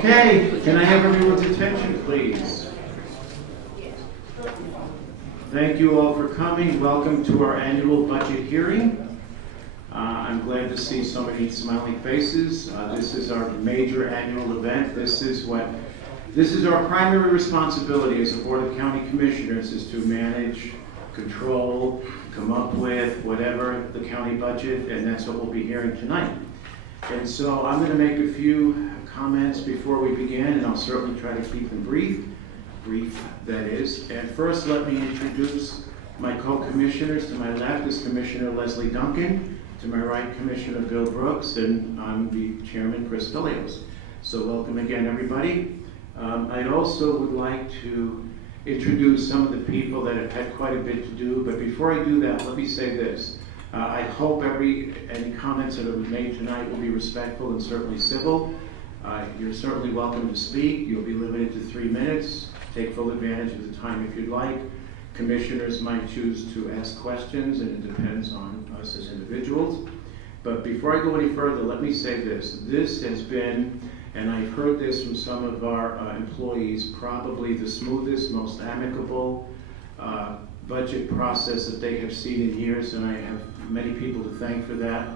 Okay, can I have everyone's attention, please? Thank you all for coming. Welcome to our annual budget hearing. I'm glad to see so many smiling faces. This is our major annual event. This is our primary responsibility as a Board of County Commissioners, is to manage, control, come up with whatever the county budget, and that's what we'll be hearing tonight. And so I'm going to make a few comments before we begin, and I'll certainly try to keep them brief that is. And first, let me introduce my co-commissioners. To my left is Commissioner Leslie Duncan. To my right, Commissioner Bill Brooks, and I'm the Chairman, Chris Delios. So welcome again, everybody. I also would like to introduce some of the people that have had quite a bit to do, but before I do that, let me say this. I hope any comments that are made tonight will be respectful and certainly civil. You're certainly welcome to speak. You'll be limited to 3 minutes. Take full advantage of the time if you'd like. Commissioners might choose to ask questions, and it depends on us as individuals. But before I go any further, let me say this. This has been, and I've heard this from some of our employees, probably the smoothest, most amicable budget process that they have seen in years, and I have many people to thank for that.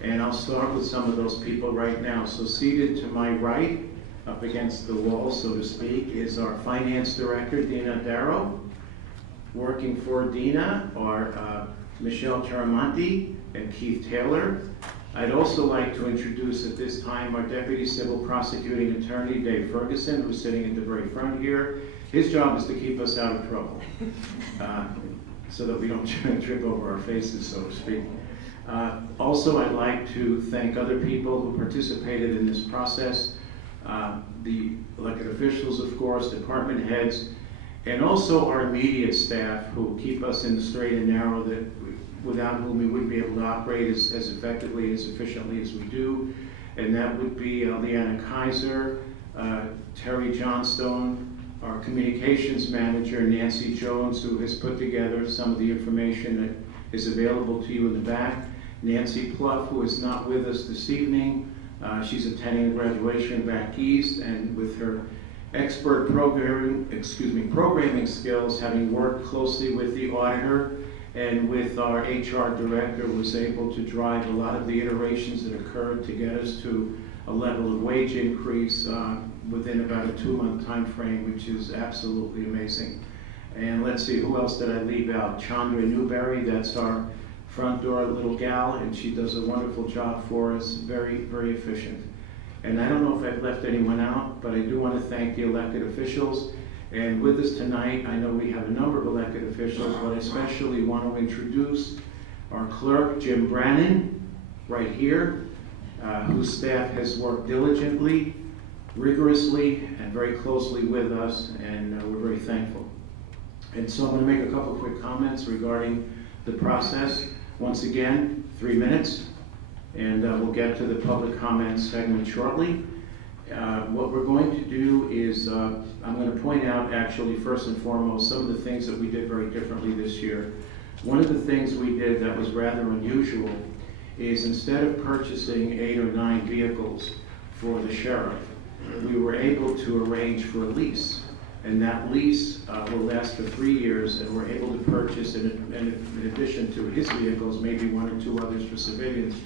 And I'll start with some of those people right now. So seated to my right, up against the wall, so to speak, is our Finance Director, Dina Darrow. Working for Dina are Michelle Charamonti and Keith Taylor. I'd also like to introduce at this time our Deputy Civil Prosecuting Attorney, Dave Ferguson, who's sitting at the very front here. His job is to keep us out of trouble, so that we don't trip over our faces, so to speak. Also, I'd like to thank other people who participated in this process, the elected officials, of course, department heads, and also our immediate staff who keep us in the straight and narrow, that without whom we wouldn't be able to operate as effectively and as efficiently as we do. And that would be Leanna Kaiser, Terry Johnstone, our communications manager, Nancy Jones, who has put together some of the information that is available to you in the back. Nancy Pluff, who is not with us this evening. She's attending graduation back east, and with her expert programming skills, having worked closely with the auditor and with our HR director, was able to drive a lot of the iterations that occurred to get us to a level of wage increase within about a 2-month time frame, which is absolutely amazing. And let's see, who else did I leave out? Chandra Newberry, that's our front door little gal, and she does a wonderful job for us, very, very efficient. And I don't know if I've left anyone out, but I do want to thank the elected officials. And with us tonight, I know we have a number of elected officials, but I especially want to introduce our clerk, Jim Brannon, right here, whose staff has worked diligently, rigorously, and very closely with us, and we're very thankful. And so I'm going to make a couple quick comments regarding the process. Once again, 3 minutes, and we'll get to the public comments segment shortly. What we're going to do is, I'm going to point out actually first and foremost some of the things that we did very differently this year. One of the things we did that was rather unusual is, instead of purchasing 8 or 9 vehicles for the sheriff, we were able to arrange for a lease. And that lease will last for 3 years, and we're able to purchase, in addition to his vehicles, maybe 1 or 2 others for civilians,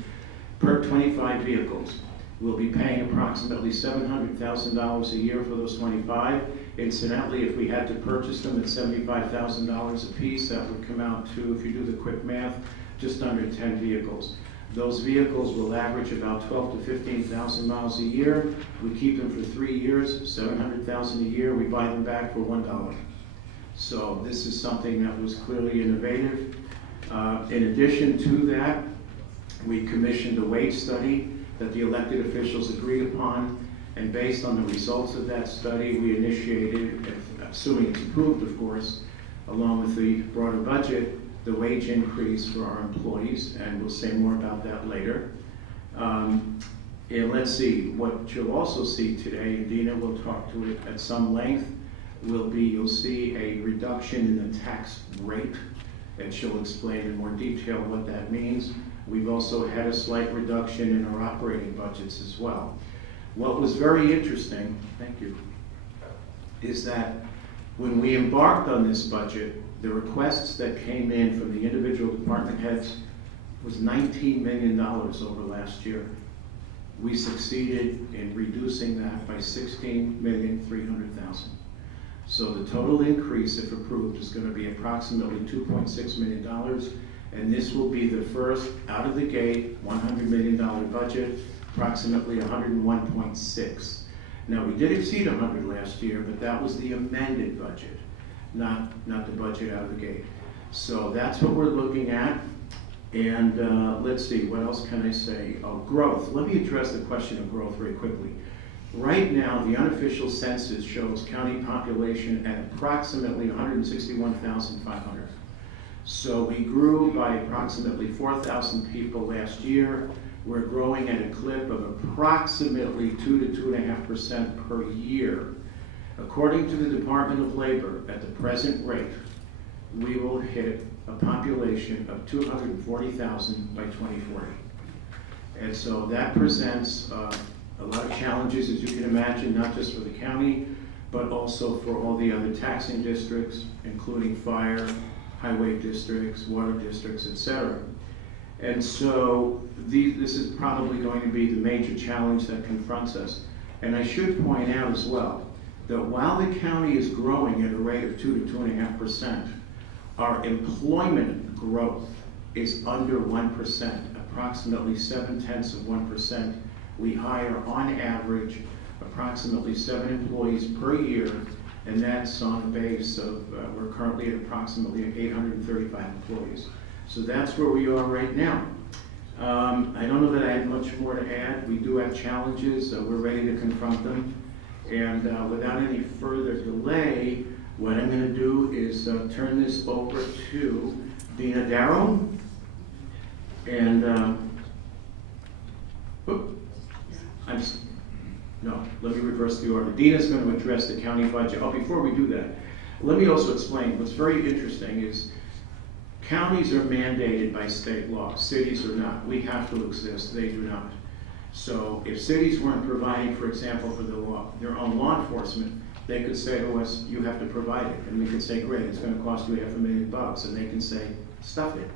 per 25 vehicles. We'll be paying approximately $700,000 a year for those 25. Incidentally, if we had to purchase them at $75,000 a piece, that would come out to, if you do the quick math, just under 10 vehicles. Those vehicles will average about 12 to 15,000 miles a year. We keep them for 3 years, $700,000 a year. We buy them back for $1. So this is something that was clearly innovative. In addition to that, we commissioned a wage study that the elected officials agreed upon, and based on the results of that study, we initiated, assuming it's approved, of course, along with the broader budget, the wage increase for our employees, and we'll say more about that later. And let's see, what you'll also see today, and Dina will talk to it at some length, will be, you'll see a reduction in the tax rate, and she'll explain in more detail what that means. We've also had a slight reduction in our operating budgets as well. What was very interesting, thank you, is that when we embarked on this budget, the requests that came in from the individual department heads was $19 million over last year. We succeeded in reducing that by $16,300,000. So the total increase, if approved, is going to be approximately $2.6 million, and this will be the first out of the gate $100 million budget, approximately 101.6. Now, we did exceed 100 last year, but that was the amended budget, not the budget out of the gate. So that's what we're looking at. And let's see, what else can I say? Oh, growth. Let me address the question of growth very quickly. Right now, the unofficial census shows county population at approximately 161,500. So we grew by approximately 4,000 people last year. We're growing at a clip of approximately 2 to 2.5% per year. According to the Department of Labor, at the present rate, we will hit a population of 240,000 by 2040. And so that presents a lot of challenges, as you can imagine, not just for the county, but also for all the other taxing districts, including fire, highway districts, water districts, etc. And so this is probably going to be the major challenge that confronts us. And I should point out as well that while the county is growing at a rate of 2 to 2.5%, our employment growth is under 1%, approximately 0.7%. We hire on average approximately 7 employees per year, and that's on the base of, we're currently at approximately 835 employees. So that's where we are right now. I don't know that I have much more to add. We do have challenges, we're ready to confront them. And without any further delay, what I'm going to do is turn this over to Dina Darrow. And, let me reverse the order. Dina's going to address the county budget. Oh, before we do that, let me also explain. What's very interesting is counties are mandated by state law. Cities are not. We have to exist. They do not. So if cities weren't providing, for example, for their own law enforcement, they could say to us, you have to provide it. And we could say, great, it's going to cost you $500,000. And they can say, stuff it.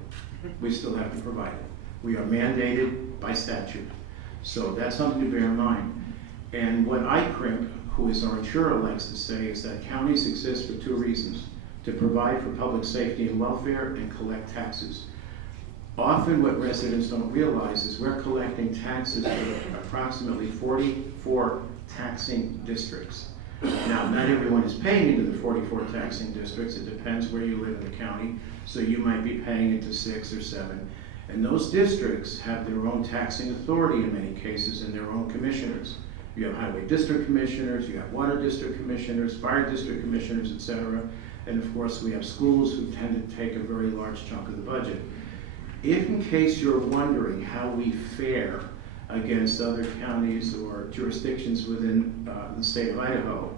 We still have to provide it. We are mandated by statute. So that's something to bear in mind. And what ICRIMP, who is our insurer, likes to say is that counties exist for 2 reasons: to provide for public safety and welfare and collect taxes. Often what residents don't realize is we're collecting taxes for approximately 44 taxing districts. Now, not everyone is paying into the 44 taxing districts. It depends where you live in the county. So you might be paying into 6 or 7. And those districts have their own taxing authority in many cases and their own commissioners. You have highway district commissioners, you have water district commissioners, fire district commissioners, etc. And of course, we have schools who tend to take a very large chunk of the budget. If in case you're wondering how we fare against other counties or jurisdictions within the state of Idaho,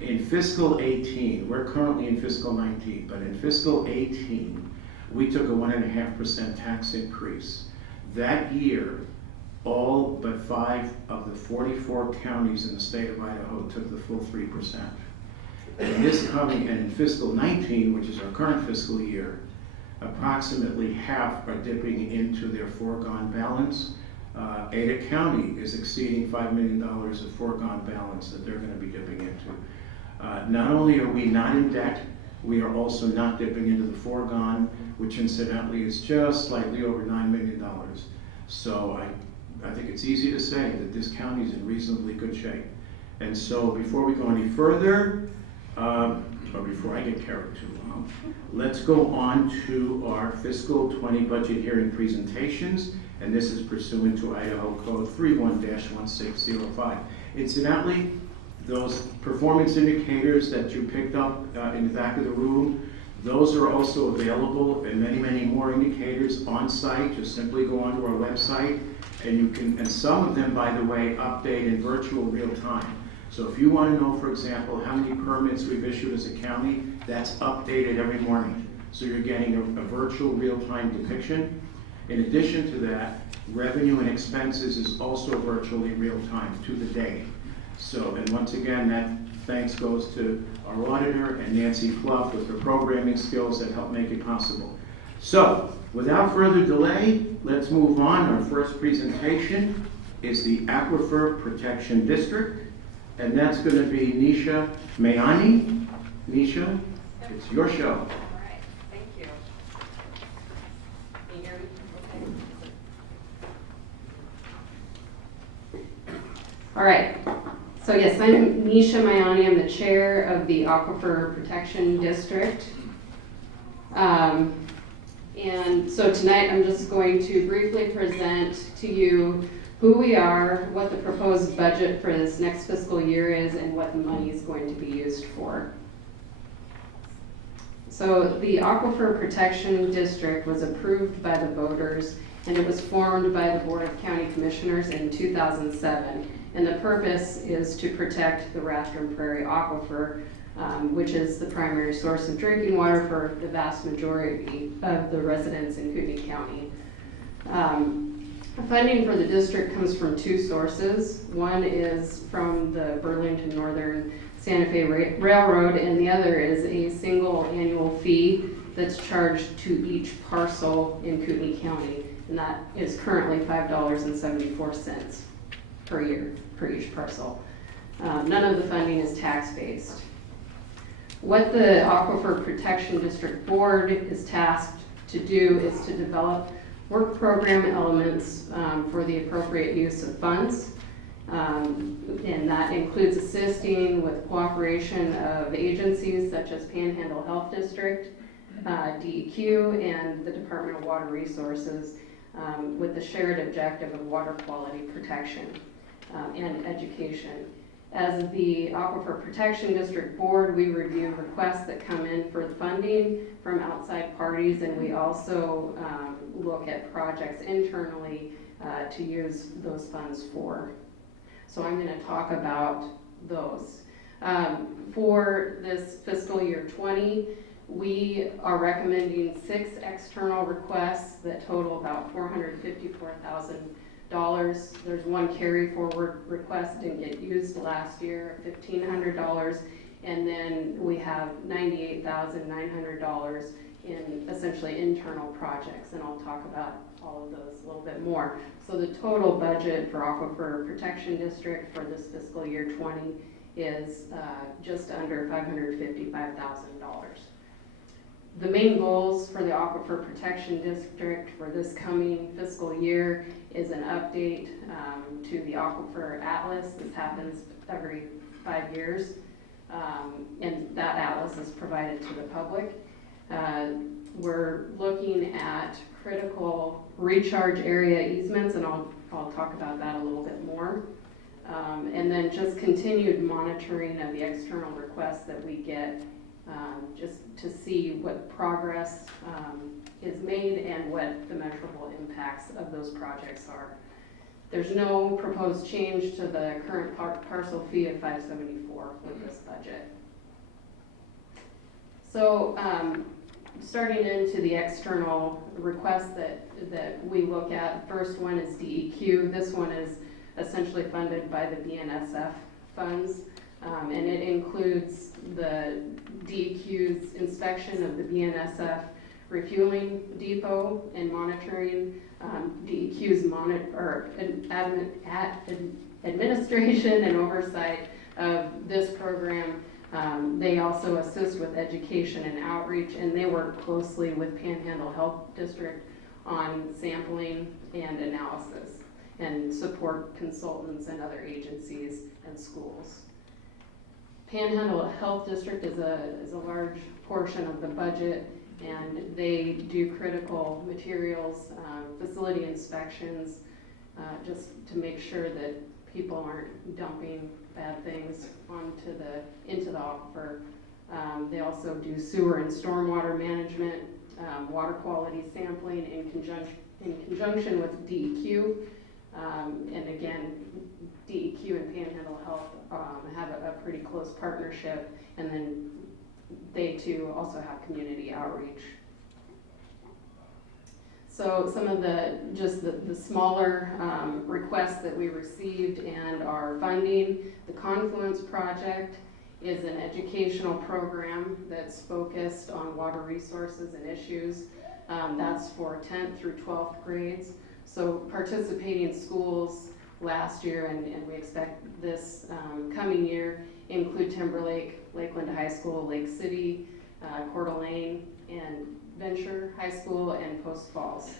in fiscal 18, we're currently in fiscal 19, but in fiscal 18, we took a 1.5% tax increase. That year, all but 5 of the 44 counties in the state of Idaho took the full 3%. And in fiscal 19, which is our current fiscal year, approximately half are dipping into their foregone balance. Ada County is exceeding $5 million of foregone balance that they're going to be dipping into. Not only are we not in debt, we are also not dipping into the foregone, which incidentally is just slightly over $9 million. So I think it's easy to say that this county is in reasonably good shape. And so before we go any further, or before I get carried too long, let's go on to our fiscal 20 budget hearing presentations. And this is pursuant to Idaho Code 31-1605. Incidentally, those performance indicators that you picked up in the back of the room, those are also available, and many, many more indicators on site. Just simply go onto our website, and you can, and some of them, by the way, update in virtual real time. So if you want to know, for example, how many permits we've issued as a county, that's updated every morning. So you're getting a virtual real-time depiction. In addition to that, revenue and expenses is also virtually real time to the day. So, and once again, that thanks goes to our auditor and Nancy Fluff with her programming skills that help make it possible. So, without further delay, let's move on. Our first presentation is the Aquifer Protection District, and that's going to be Nisha Mayani. Nisha, it's your show. All right, thank you. Can you hear me? Okay. All right. So yes, I'm Nisha Mayani. I'm the chair of the Aquifer Protection District. And so tonight I'm just going to briefly present to you who we are, what the proposed budget for this next fiscal year is, and what the money is going to be used for. So the Aquifer Protection District was approved by the voters, and it was formed by the Board of County Commissioners in 2007. And the purpose is to protect the Rathdrum Prairie Aquifer, which is the primary source of drinking water for the vast majority of the residents in Kootenai County. Funding for the district comes from two sources. One is from the Burlington Northern Santa Fe Railroad, and the other is a single annual fee that's charged to each parcel in Kootenai County, and that is currently $5.74 per year for each parcel. None of the funding is tax-based. What the Aquifer Protection District Board is tasked to do is to develop work program elements for the appropriate use of funds. And that includes assisting with cooperation of agencies such as Panhandle Health District, DEQ, and the Department of Water Resources with the shared objective of water quality protection and education. As the Aquifer Protection District Board, we review requests that come in for funding from outside parties, and we also look at projects internally to use those funds for. So I'm going to talk about those. For this fiscal year 20, we are recommending 6 external requests that total about $454,000. There's one carry forward request didn't get used last year, $1,500, and then we have $98,900 in essentially internal projects, and I'll talk about all of those a little bit more. So the total budget for Aquifer Protection District for this fiscal year 20 is just under $555,000. The main goals for the Aquifer Protection District for this coming fiscal year is an update to the Aquifer Atlas. This happens every 5 years, and that atlas is provided to the public. We're looking at critical recharge area easements, and I'll talk about that a little bit more. And then just continued monitoring of the external requests that we get, just to see what progress is made and what the measurable impacts of those projects are. There's no proposed change to the current parcel fee of $574 with this budget. So starting into the external requests that we look at, first one is DEQ. This one is essentially funded by the BNSF funds, and it includes the DEQ's inspection of the BNSF refueling depot and monitoring, DEQ's administration and oversight of this program. They also assist with education and outreach, and they work closely with Panhandle Health District on sampling and analysis, and support consultants and other agencies and schools. Panhandle Health District is a large portion of the budget, and they do critical materials, facility inspections, just to make sure that people aren't dumping bad things into the aquifer. They also do sewer and stormwater management, water quality sampling in conjunction with DEQ. And again, DEQ and Panhandle Health have a pretty close partnership, and then they too also have community outreach. So some of the smaller requests that we received and our funding, the Confluence Project is an educational program that's focused on water resources and issues. That's for 10th through 12th grades. So participating schools last year and we expect this coming year include Timberlake, Lakeland High School, Lake City, Coeur d'Alene, and Venture High School, and Post Falls.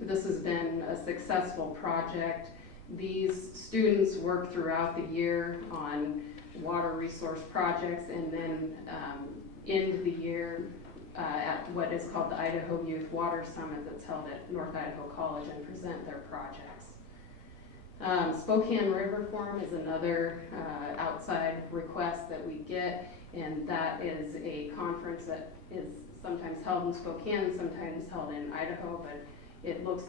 This has been a successful project. These students work throughout the year on water resource projects and then end the year at what is called the Idaho Youth Water Summit that's held at North Idaho College and present their projects. Spokane River Forum is another outside request that we get, and that is a conference that is sometimes held in Spokane, sometimes held in Idaho, but it looks,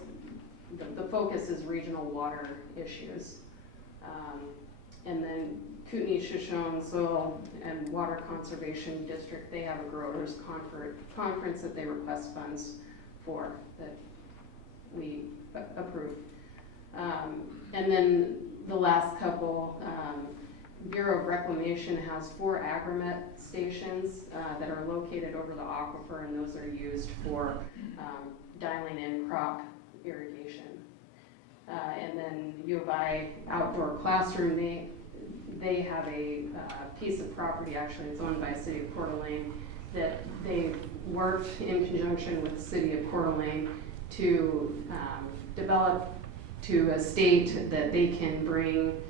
the focus is regional water issues. And then Kootenai Shoshone Soil and Water Conservation District, they have a growers conference that they request funds for that we approve. And then the last couple, Bureau of Reclamation has 4 agromet stations that are located over the aquifer, and those are used for dialing in crop irrigation. And then U of I Outdoor Classroom, they have a piece of property, actually it's owned by the city of Coeur d'Alene, that they worked in conjunction with the city of Coeur d'Alene to develop to a state that they can bring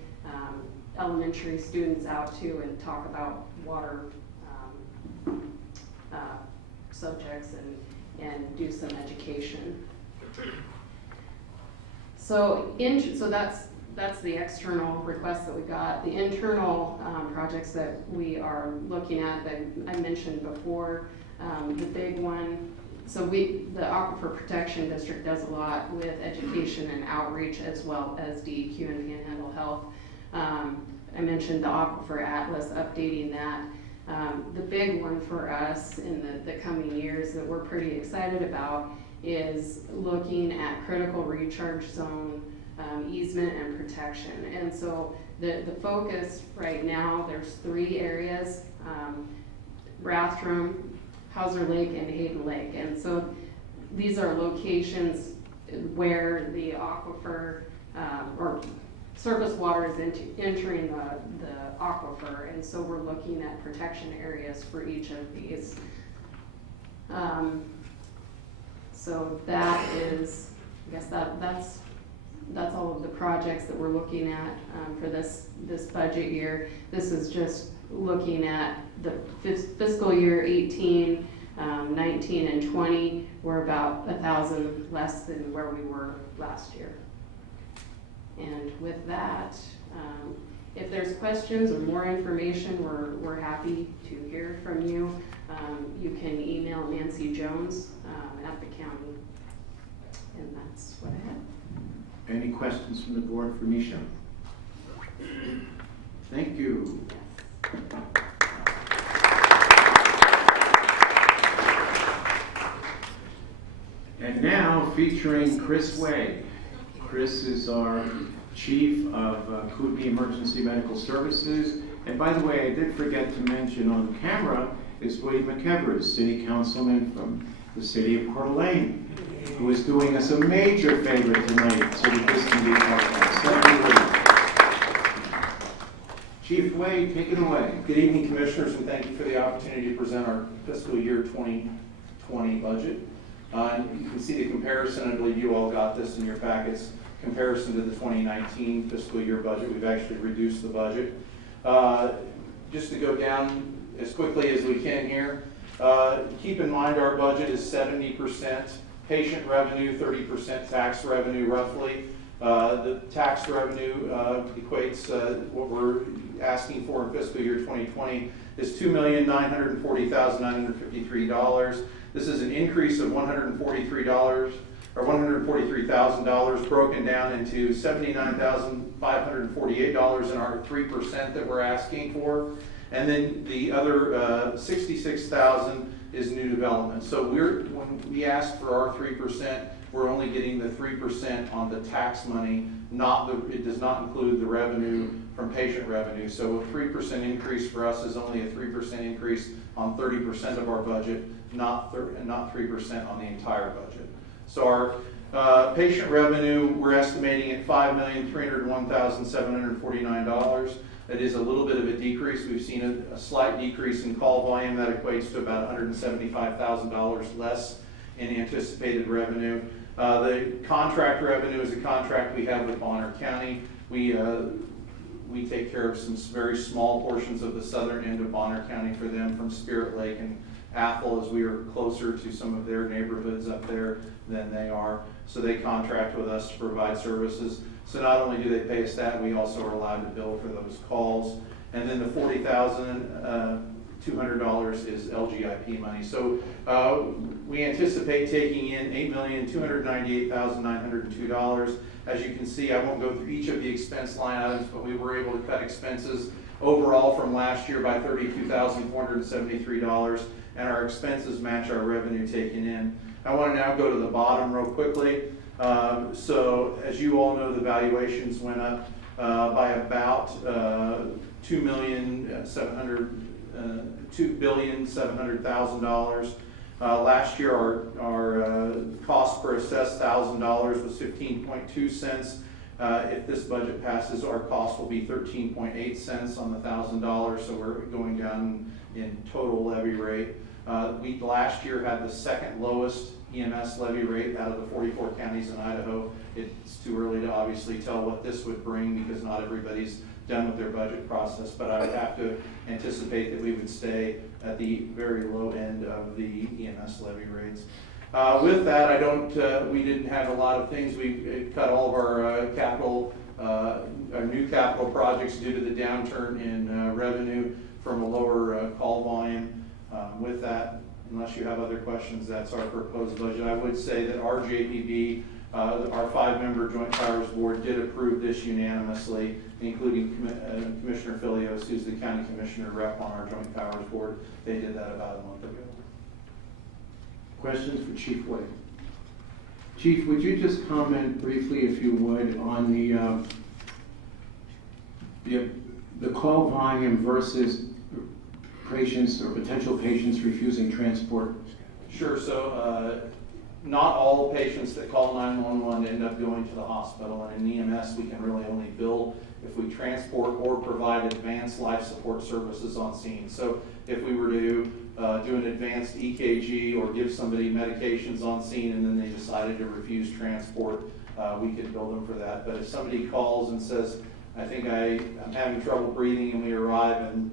elementary students out to and talk about water subjects and do some education. So that's the external requests that we got. The internal projects that we are looking at that I mentioned before, the big one, so the Aquifer Protection District does a lot with education and outreach as well as DEQ and Panhandle Health. I mentioned the Aquifer Atlas, updating that. The big one for us in the coming years that we're pretty excited about is looking at critical recharge zone easement and protection. And so the focus right now, there's 3 areas, Rathdrum, Hauser Lake, and Hayden Lake. And so these are locations where the aquifer or surface water is entering the aquifer, and so we're looking at protection areas for each of these. So that is, I guess that's all of the projects that we're looking at for this budget year. This is just looking at the fiscal year 18, 19, and 20. We're about 1,000 less than where we were last year. And with that, if there's questions or more information, we're happy to hear from you. You can email Nancy Jones at the county. And that's what I had. Any questions from the board for Misha? Thank you. And now featuring Chris Way. Chris is our Chief of Kootenai Emergency Medical Services. And by the way, I did forget to mention on camera is William McEvers, City Councilman from the City of Coeur d'Alene, who is doing us a major favor tonight so that this can be broadcast. Chief Way, take it away. Good evening, Commissioners, and thank you for the opportunity to present our fiscal year 2020 budget. You can see the comparison. I believe you all got this in your packets. Comparison to the 2019 fiscal year budget. We've actually reduced the budget. Just to go down as quickly as we can here, keep in mind our budget is 70% patient revenue, 30% tax revenue roughly. The tax revenue equates what we're asking for in fiscal year 2020 is $2,940,953. This is an increase of $143 or $143,000, broken down into $79,548 in our 3% that we're asking for. And then the other $66,000 is new development. So when we ask for our 3%, we're only getting the 3% on the tax money, it does not include the revenue from patient revenue. So a 3% increase for us is only a 3% increase on 30% of our budget, not 3% on the entire budget. So our patient revenue, we're estimating at $5,301,749. It is a little bit of a decrease. We've seen a slight decrease in call volume. That equates to about $175,000 less in anticipated revenue. The contract revenue is a contract we have with Bonner County. We take care of some very small portions of the southern end of Bonner County for them, from Spirit Lake and Athol, as we are closer to some of their neighborhoods up there than they are. So they contract with us to provide services. So not only do they pay us that, we also are allowed to bill for those calls. And then the $40,200 is LGIP money. So we anticipate taking in $8,298,902. As you can see, I won't go through each of the expense line items, but we were able to cut expenses overall from last year by $32,473, and our expenses match our revenue taken in. I want to now go to the bottom real quickly. So as you all know, the valuations went up by about $2,700,000. Last year, our cost per assessed $1,000 was 15.2 cents. If this budget passes, our cost will be 13.8 cents on the $1,000. So we're going down in total levy rate. We last year had the second lowest EMS levy rate out of the 44 counties in Idaho. It's too early to obviously tell what this would bring because not everybody's done with their budget process, but I would have to anticipate that we would stay at the very low end of the EMS levy rates. With that, we didn't have a lot of things. We cut all of our our new capital projects due to the downturn in revenue from a lower call volume. With that, unless you have other questions, that's our proposed budget. I would say that our JPB, our 5-member Joint Powers Board, did approve this unanimously, including Commissioner Filios, who's the County Commissioner rep on our Joint Powers Board. They did that about a month ago. Questions for Chief Wood? Chief, would you just comment briefly, if you would, on the call volume versus patients or potential patients refusing transport? Sure. So not all patients that call 911 end up going to the hospital, and in EMS we can really only bill if we transport or provide advanced life support services on scene. So if we were to do an advanced EKG or give somebody medications on scene and then they decided to refuse transport, we could bill them for that. But if somebody calls and says, I think I'm having trouble breathing, and we arrive and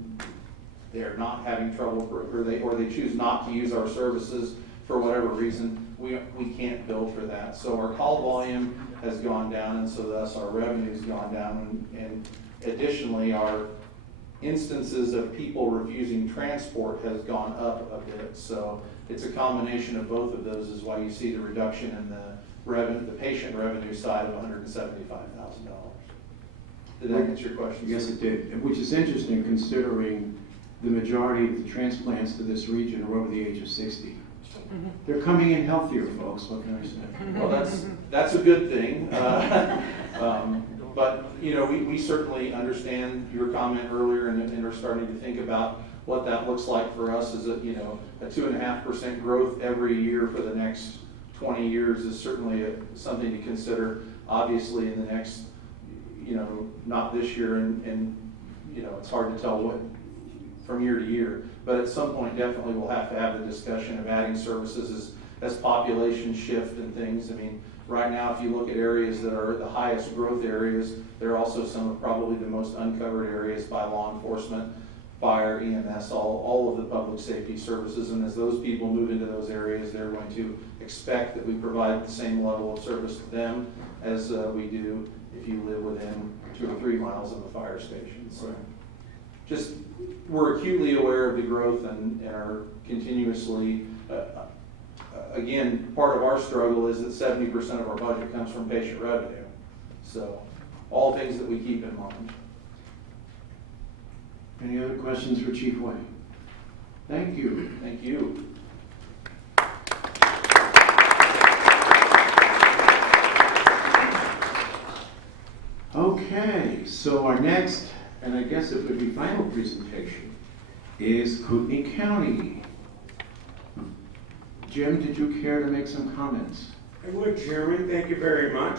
they're not having trouble, or they choose not to use our services for whatever reason, we can't bill for that. So our call volume has gone down, and so thus our revenue's gone down, and additionally our instances of people refusing transport has gone up a bit. So it's a combination of both of those is why you see the reduction in the patient revenue side of $175,000. Did that answer your question? Yes, it did, which is interesting considering the majority of the transplants to this region are over the age of 60. They're coming in healthier, folks. What can I say? Well, that's a good thing. But we certainly understand your comment earlier, and are starting to think about what that looks like for us. Is a 2.5% growth every year for the next 20 years is certainly something to consider. Obviously, in the next, not this year, and it's hard to tell what from year to year. But at some point, definitely we'll have to have the discussion of adding services as population shift and things. I mean, right now, if you look at areas that are the highest growth areas, they're also some of probably the most uncovered areas by law enforcement, fire, EMS, all of the public safety services. And as those people move into those areas, they're going to expect that we provide the same level of service to them as we do if you live within 2 or 3 miles of a fire station. So we're acutely aware of the growth and are continuously Again, part of our struggle is that 70% of our budget comes from patient revenue. So, all things that we keep in mind. Any other questions for Chief White? Thank you. Thank you. Okay, so our next, and I guess it would be final presentation, is Kootenai County. Jim, did you care to make some comments? I would, Chairman. Thank you very much.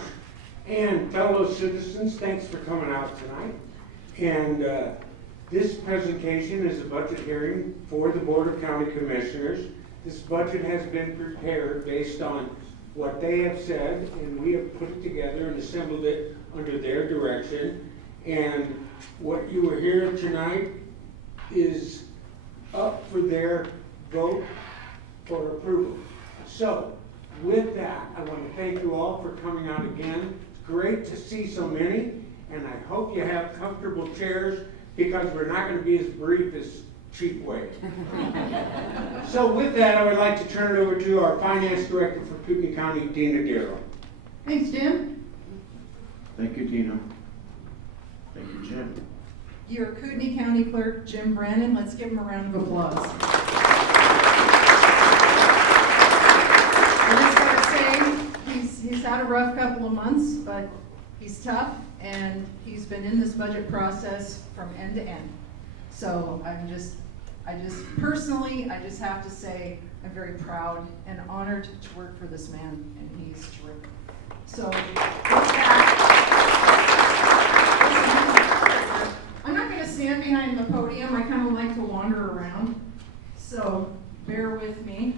And fellow citizens, thanks for coming out tonight. And this presentation is a budget hearing for the Board of County Commissioners. This budget has been prepared based on what they have said, and we have put it together and assembled it under their direction. And what you are hearing tonight is up for their vote for approval. So, with that, I want to thank you all for coming out again. It's great to see so many, and I hope you have comfortable chairs because we're not going to be as brief as Chief Wade. So with that, I would like to turn it over to our Finance Director for Kootenai County, Dina Darrow. Thanks, Jim. Thank you, Dina. Thank you, Jim. Your Kootenai County Clerk, Jim Brannon. Let's give him a round of applause. I just gotta say, he's had a rough couple of months, but he's tough, and he's been in this budget process from end to end. So I just personally, I just have to say, I'm very proud and honored to work for this man, and he's terrific. So with that, I'm not going to stand behind the podium. I kind of like to wander around, so bear with me.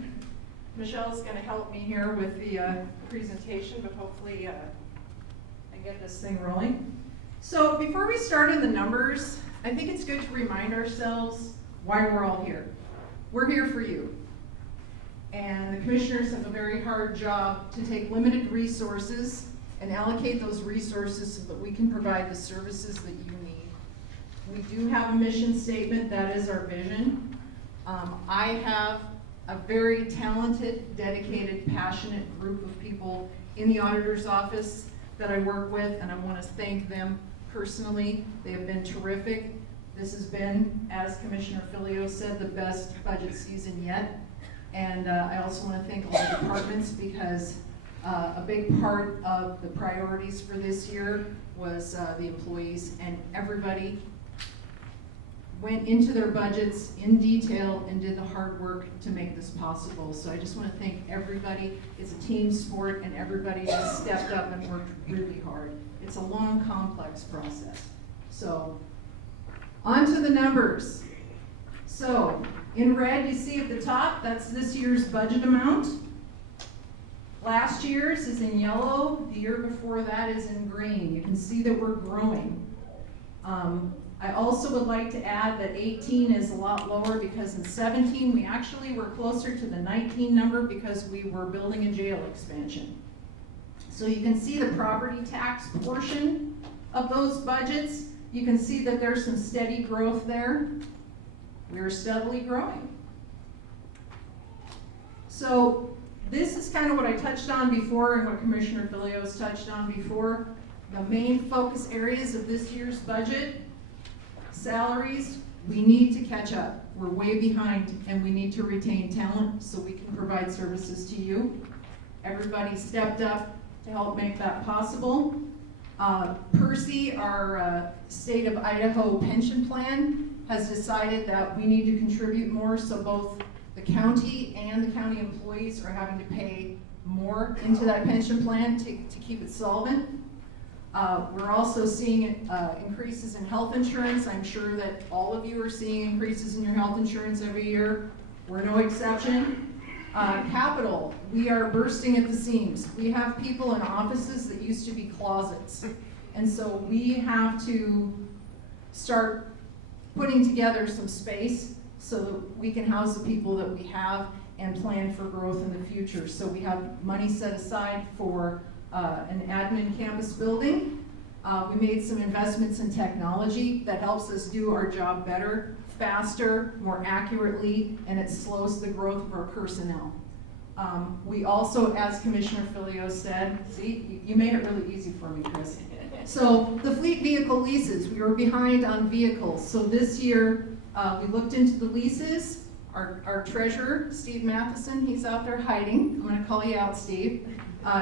Michelle's going to help me here with the presentation, but hopefully I get this thing rolling. So before we start in the numbers, I think it's good to remind ourselves why we're all here. We're here for you. And the commissioners have a very hard job to take limited resources and allocate those resources so that we can provide the services that you need. We do have a mission statement. That is our vision. I have a very talented, dedicated, passionate group of people in the auditor's office that I work with, and I want to thank them personally. They have been terrific. This has been, as Commissioner Filio said, the best budget season yet. And I also want to thank all the departments because a big part of the priorities for this year was the employees, and everybody went into their budgets in detail and did the hard work to make this possible. So I just want to thank everybody. It's a team sport, and everybody has stepped up and worked really hard. It's a long, complex process. So on to the numbers. So in red, you see at the top, that's this year's budget amount. Last year's is in yellow. The year before that is in green. You can see that we're growing. I also would like to add that 18 is a lot lower because in 17 we actually were closer to the 19 number because we were building a jail expansion. So you can see the property tax portion of those budgets. You can see that there's some steady growth there. We're steadily growing. So this is kind of what I touched on before and what Commissioner Filio has touched on before. The main focus areas of this year's budget: salaries, we need to catch up. We're way behind, and we need to retain talent so we can provide services to you. Everybody stepped up to help make that possible. Percy, our state of Idaho pension plan, has decided that we need to contribute more, so both the county and the county employees are having to pay more into that pension plan to keep it solvent. We're also seeing increases in health insurance. I'm sure that all of you are seeing increases in your health insurance every year. We're no exception. Capital, we are bursting at the seams. We have people in offices that used to be closets. And so we have to start putting together some space so that we can house the people that we have and plan for growth in the future. So we have money set aside for an admin campus building. We made some investments in technology that helps us do our job better, faster, more accurately, and it slows the growth of our personnel. We also, as Commissioner Filio said, see, you made it really easy for me, Chris. So the fleet vehicle leases, we were behind on vehicles. So this year, we looked into the leases. Our treasurer, Steve Matheson, he's out there hiding. I'm gonna call you out, Steve.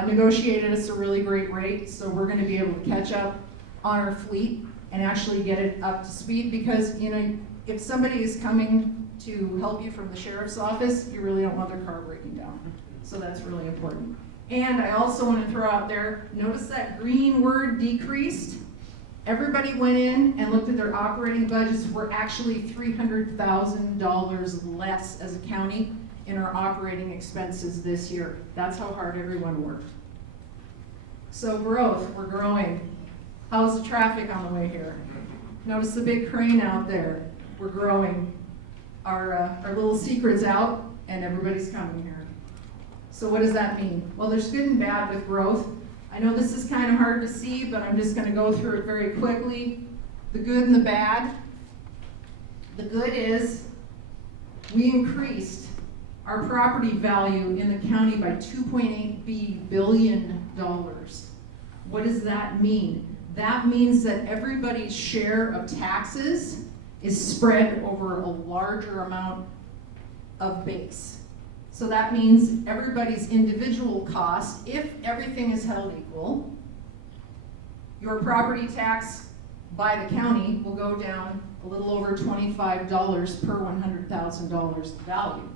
Negotiated us a really great rate, so we're gonna be able to catch up on our fleet and actually get it up to speed, because, you know, if somebody is coming to help you from the sheriff's office, you really don't want their car breaking down. So that's really important. And I also want to throw out there, notice that green word decreased. Everybody went in and looked at their operating budgets. We're actually $300,000 less as a county in our operating expenses this year. That's how hard everyone worked. So growth, we're growing. How's the traffic on the way here? Notice the big crane out there. We're growing. Our little secret's out and everybody's coming here. So what does that mean? Well, there's good and bad with growth. I know this is kind of hard to see, but I'm just going to go through it very quickly. The good and the bad. The good is we increased our property value in the county by $2.8 billion. What does that mean? That means that everybody's share of taxes is spread over a larger amount of base. So that means everybody's individual cost, if everything is held equal, your property tax by the county will go down a little over $25 per $100,000 of value.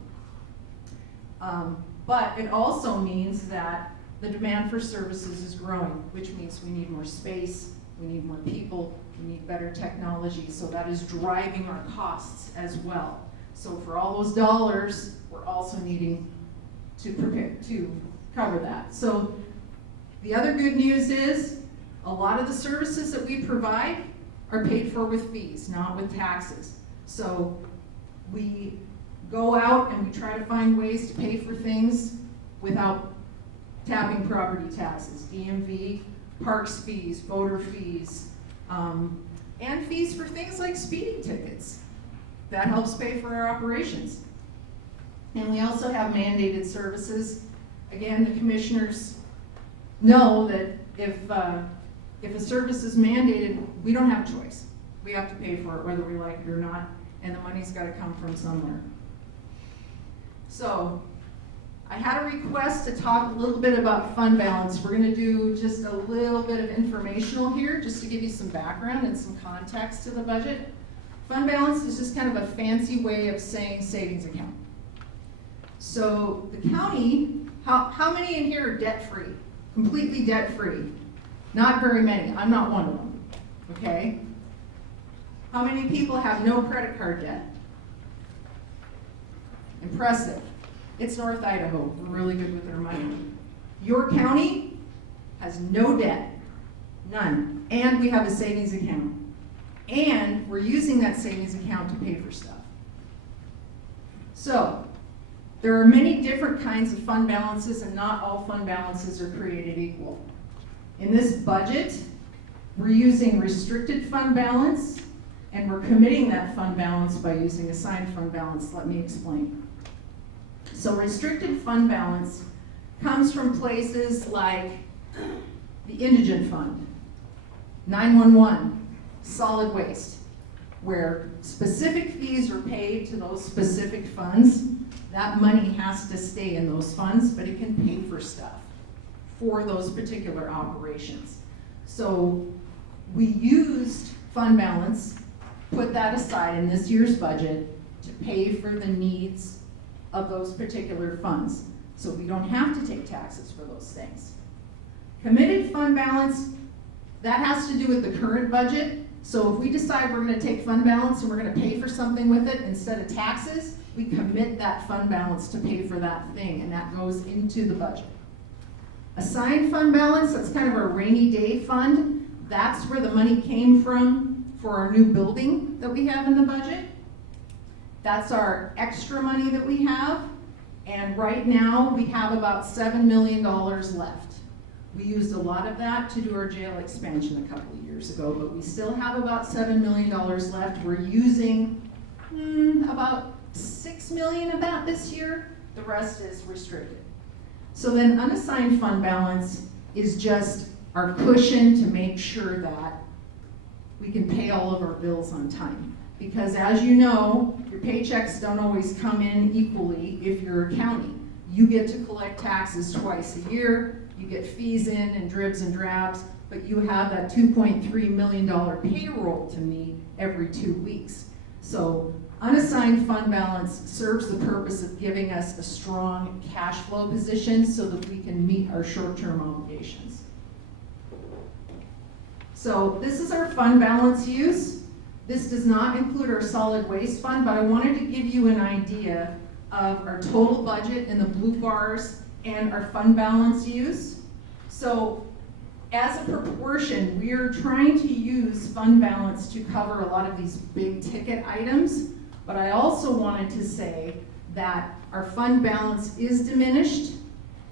But it also means that the demand for services is growing, which means we need more space, we need more people, we need better technology, so that is driving our costs as well. So for all those dollars, we're also needing to prepare to cover that. So the other good news is a lot of the services that we provide are paid for with fees, not with taxes. So we go out and we try to find ways to pay for things without tapping property taxes, DMV, parks fees, voter fees, and fees for things like speeding tickets. That helps pay for our operations. And we also have mandated services. Again, the commissioners know that if a service is mandated, we don't have a choice. We have to pay for it whether we like it or not, and the money's got to come from somewhere. So I had a request to talk a little bit about fund balance. We're going to do just a little bit of informational here, just to give you some background and some context to the budget. Fund balance is just kind of a fancy way of saying savings account. So the county, how many in here are debt-free? Completely debt-free? Not very many. I'm not one of them, okay? How many people have no credit card debt? Impressive. It's North Idaho. We're really good with our money. Your county has no debt, none. And we have a savings account. And we're using that savings account to pay for stuff. So, there are many different kinds of fund balances, and not all fund balances are created equal. In this budget, we're using restricted fund balance, and we're committing that fund balance by using assigned fund balance. Let me explain. So restricted fund balance comes from places like the Indigent Fund, 911, solid waste, where specific fees are paid to those specific funds. That money has to stay in those funds, but it can pay for stuff for those particular operations. So we used fund balance, put that aside in this year's budget to pay for the needs of those particular funds. So we don't have to take taxes for those things. Committed fund balance, that has to do with the current budget. So if we decide we're going to take fund balance and we're going to pay for something with it instead of taxes, we commit that fund balance to pay for that thing, and that goes into the budget. Assigned fund balance, that's kind of our rainy day fund. That's where the money came from for our new building that we have in the budget. That's our extra money that we have, and right now we have about $7 million left. We used a lot of that to do our jail expansion a couple of years ago, but we still have about $7 million left. We're using about $6 million of that this year. The rest is restricted. So then unassigned fund balance is just our cushion to make sure that we can pay all of our bills on time. Because as you know, your paychecks don't always come in equally if you're a county. You get to collect taxes twice a year, you get fees in dribs and drabs, but you have that $2.3 million payroll to meet every 2 weeks. So unassigned fund balance serves the purpose of giving us a strong cash flow position so that we can meet our short-term obligations. So this is our fund balance use. This does not include our solid waste fund, but I wanted to give you an idea of our total budget in the blue bars and our fund balance use. So as a proportion, we are trying to use fund balance to cover a lot of these big ticket items, but I also wanted to say that our fund balance is diminished,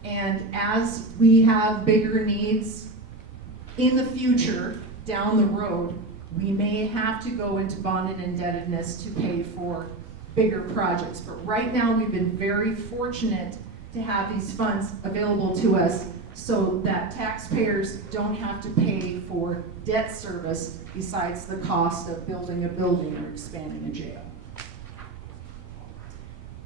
and as we have bigger needs in the future, down the road, we may have to go into bonded indebtedness to pay for bigger projects. But right now, we've been very fortunate to have these funds available to us so that taxpayers don't have to pay for debt service besides the cost of building a building or expanding a jail.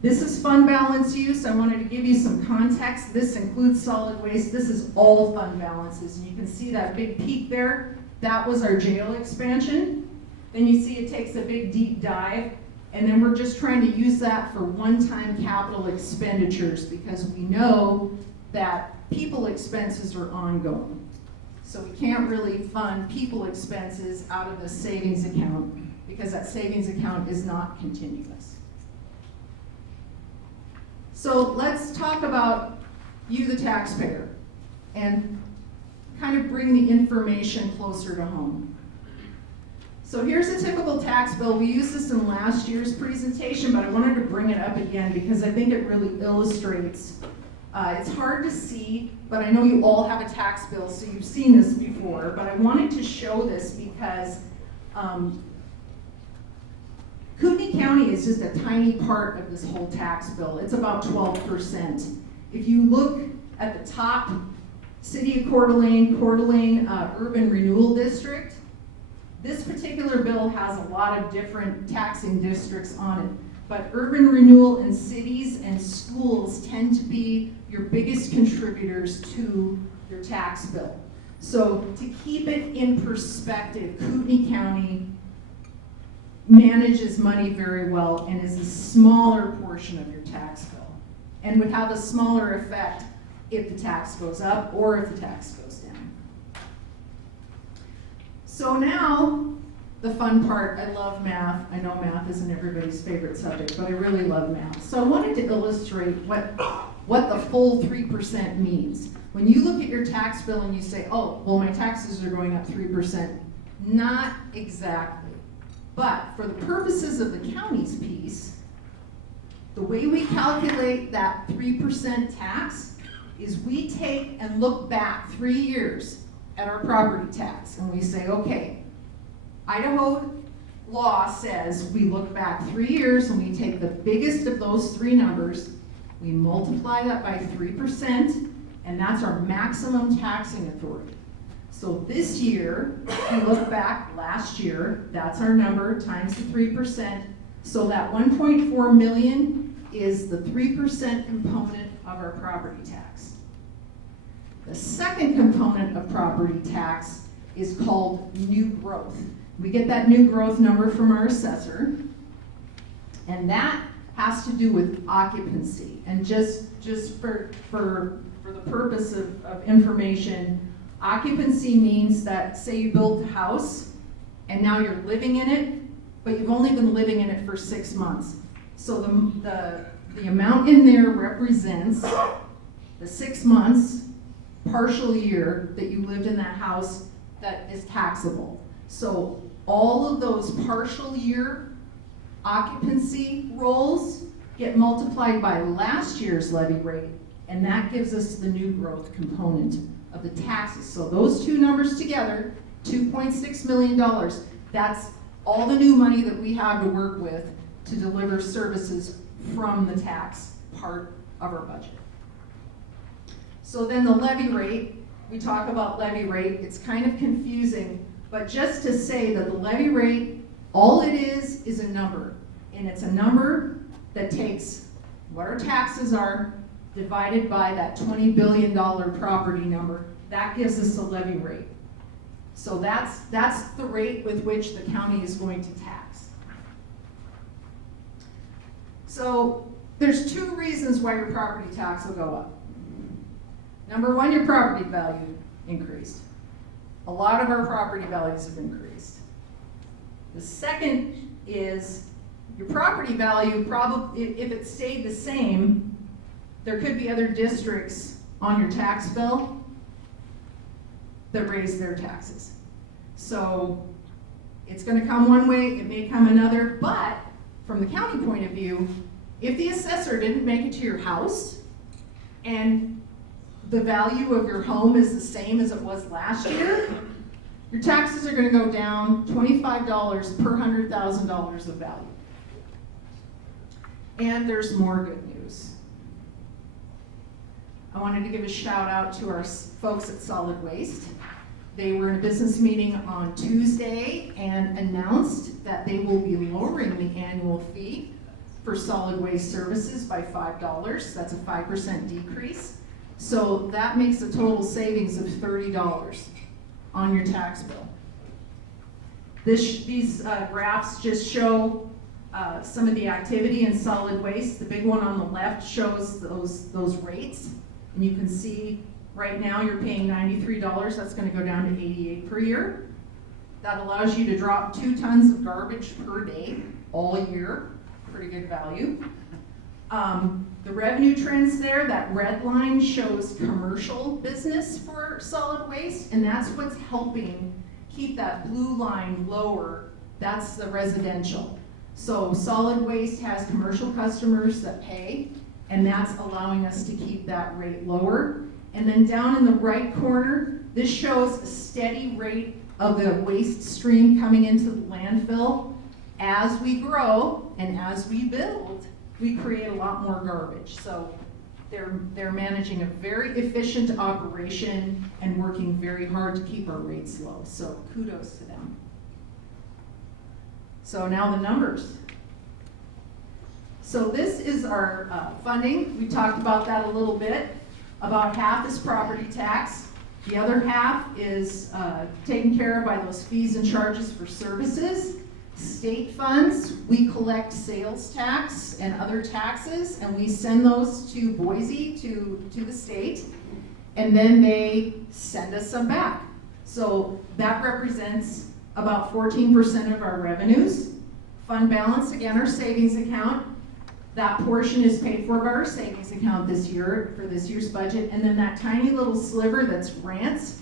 This is fund balance use. I wanted to give you some context. This includes solid waste. This is all fund balances. And you can see that big peak there. That was our jail expansion. Then you see it takes a big deep dive. And then we're just trying to use that for one-time capital expenditures because we know that people expenses are ongoing. So we can't really fund people expenses out of the savings account because that savings account is not continuous. So let's talk about you, the taxpayer, and kind of bring the information closer to home. So here's a typical tax bill. We used this in last year's presentation, but I wanted to bring it up again because I think it really illustrates. It's hard to see, but I know you all have a tax bill, so you've seen this before, but I wanted to show this because Kootenai County is just a tiny part of this whole tax bill. It's about 12%. If you look at the top, City of Coeur d'Alene, Urban Renewal District, this particular bill has a lot of different taxing districts on it. But urban renewal and cities and schools tend to be your biggest contributors to your tax bill. So to keep it in perspective, Kootenai County manages money very well and is a smaller portion of your tax bill and would have a smaller effect if the tax goes up or if the tax goes down. So now, the fun part, I love math. I know math isn't everybody's favorite subject, but I really love math. So I wanted to illustrate what the full 3% means. When you look at your tax bill and you say, oh, well, my taxes are going up 3%, not exactly. But for the purposes of the county's piece, the way we calculate that 3% tax is we take and look back 3 years at our property tax and we say, okay, Idaho law says we look back 3 years and we take the biggest of those three numbers, we multiply that by 3%, and that's our maximum taxing authority. So this year, if you look back last year, that's our number times the 3%. So that 1.4 million is the 3% component of our property tax. The second component of property tax is called new growth. We get that new growth number from our assessor, and that has to do with occupancy. And just for the purpose of information, occupancy means that, say you built a house, and now you're living in it, but you've only been living in it for 6 months. So the amount in there represents the 6 months, partial year that you lived in that house that is taxable. So all of those partial year occupancy rolls get multiplied by last year's levy rate, and that gives us the new growth component of the taxes. So those two numbers together, $2.6 million, that's all the new money that we have to work with to deliver services from the tax part of our budget. So then the levy rate, we talk about levy rate, it's kind of confusing, but just to say that the levy rate, all it is a number. And it's a number that takes what our taxes are divided by that $20 billion property number. That gives us a levy rate. So that's the rate with which the county is going to tax. So there's two reasons why your property tax will go up. Number one, your property value increased. A lot of our property values have increased. The second is your property value, probably, if it stayed the same, there could be other districts on your tax bill that raise their taxes. So it's gonna come one way, it may come another, but from the county point of view, if the assessor didn't make it to your house and the value of your home is the same as it was last year, your taxes are gonna go down $25 per $100,000 of value. And there's more good news. I wanted to give a shout out to our folks at Solid Waste. They were in a business meeting on Tuesday and announced that they will be lowering the annual fee for solid waste services by $5. That's a 5% decrease. So that makes a total savings of $30 on your tax bill. These graphs just show some of the activity in solid waste. The big one on the left shows those rates. And you can see right now you're paying $93. That's going to go down to $88 per year. That allows you to drop 2 tons of garbage per day all year. Pretty good value. The revenue trends there, that red line shows commercial business for solid waste, and that's what's helping keep that blue line lower. That's the residential. So solid waste has commercial customers that pay, and that's allowing us to keep that rate lower. And then down in the right corner, this shows a steady rate of the waste stream coming into the landfill. As we grow and as we build, we create a lot more garbage. So they're managing a very efficient operation and working very hard to keep our rates low. So kudos to them. So now the numbers. So this is our funding. We talked about that a little bit. About half is property tax. The other half is taken care of by those fees and charges for services. State funds, we collect sales tax and other taxes, and we send those to Boise, to the state, and then they send us some back. So that represents about 14% of our revenues. Fund balance, again, our savings account. That portion is paid for by our savings account this year, for this year's budget, and then that tiny little sliver that's grants.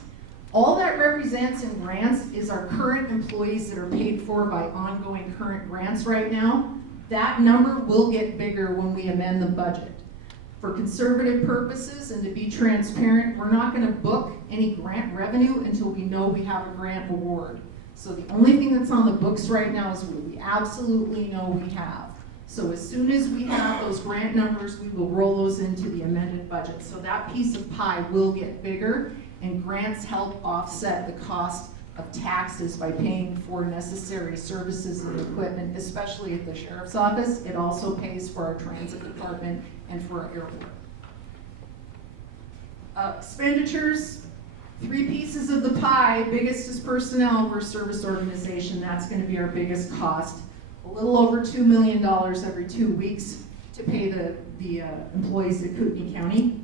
All that represents in grants is our current employees that are paid for by ongoing current grants right now. That number will get bigger when we amend the budget. For conservative purposes and to be transparent, we're not going to book any grant revenue until we know we have a grant award. So the only thing that's on the books right now is what we absolutely know we have. So as soon as we have those grant numbers, we will roll those into the amended budget. So that piece of pie will get bigger, and grants help offset the cost of taxes by paying for necessary services and equipment, especially at the sheriff's office. It also pays for our transit department and for our airport. Expenditures, 3 pieces of the pie. Biggest is personnel. We're a service organization. That's going to be our biggest cost. A little over $2 million every 2 weeks to pay the employees at Kootenai County.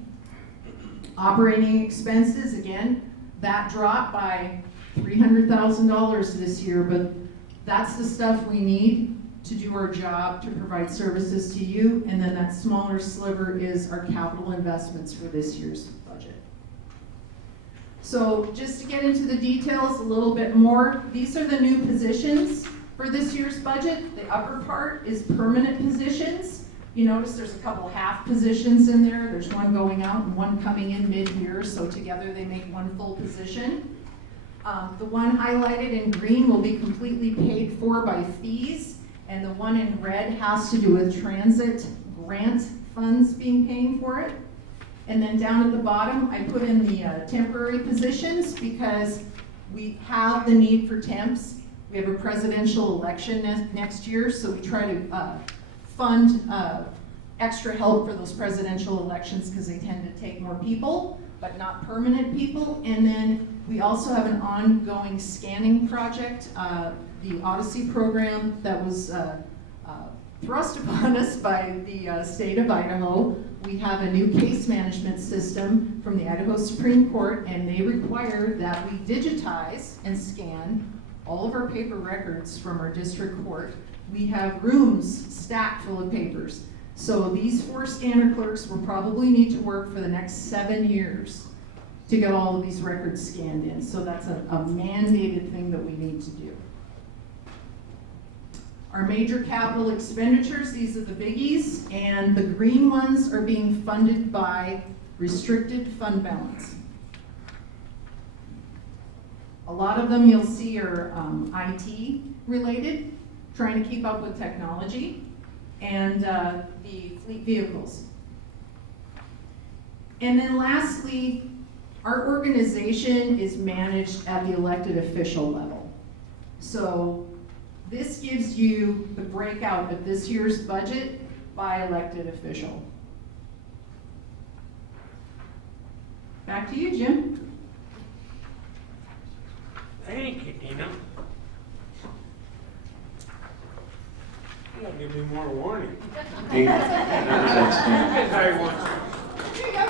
Operating expenses, again, that dropped by $300,000 this year, but that's the stuff we need to do our job to provide services to you, and then that smaller sliver is our capital investments for this year's budget. So just to get into the details a little bit more, these are the new positions for this year's budget. The upper part is permanent positions. You notice there's a couple half positions in there. There's one going out and one coming in mid-year, so together they make one full position. The one highlighted in green will be completely paid for by fees, and the one in red has to do with transit grant funds being paying for it. And then down at the bottom, I put in the temporary positions because we have the need for temps. We have a presidential election next year, so we try to fund extra help for those presidential elections because they tend to take more people, but not permanent people. And then we also have an ongoing scanning project, the Odyssey program that was thrust upon us by the state of Idaho. We have a new case management system from the Idaho Supreme Court, and they require that we digitize and scan all of our paper records from our district court. We have rooms stacked full of papers. So these 4 scanner clerks will probably need to work for the next 7 years to get all of these records scanned in. So that's a mandated thing that we need to do. Our major capital expenditures, these are the biggies, and the green ones are being funded by restricted fund balance. A lot of them you'll see are IT related, trying to keep up with technology, and the fleet vehicles. And then lastly, our organization is managed at the elected official level. So this gives you the breakout of this year's budget by elected official. Back to you, Jim. Thank you, Dina. You gotta give me more warning. Dave, that was outstanding. I want you. Here you go.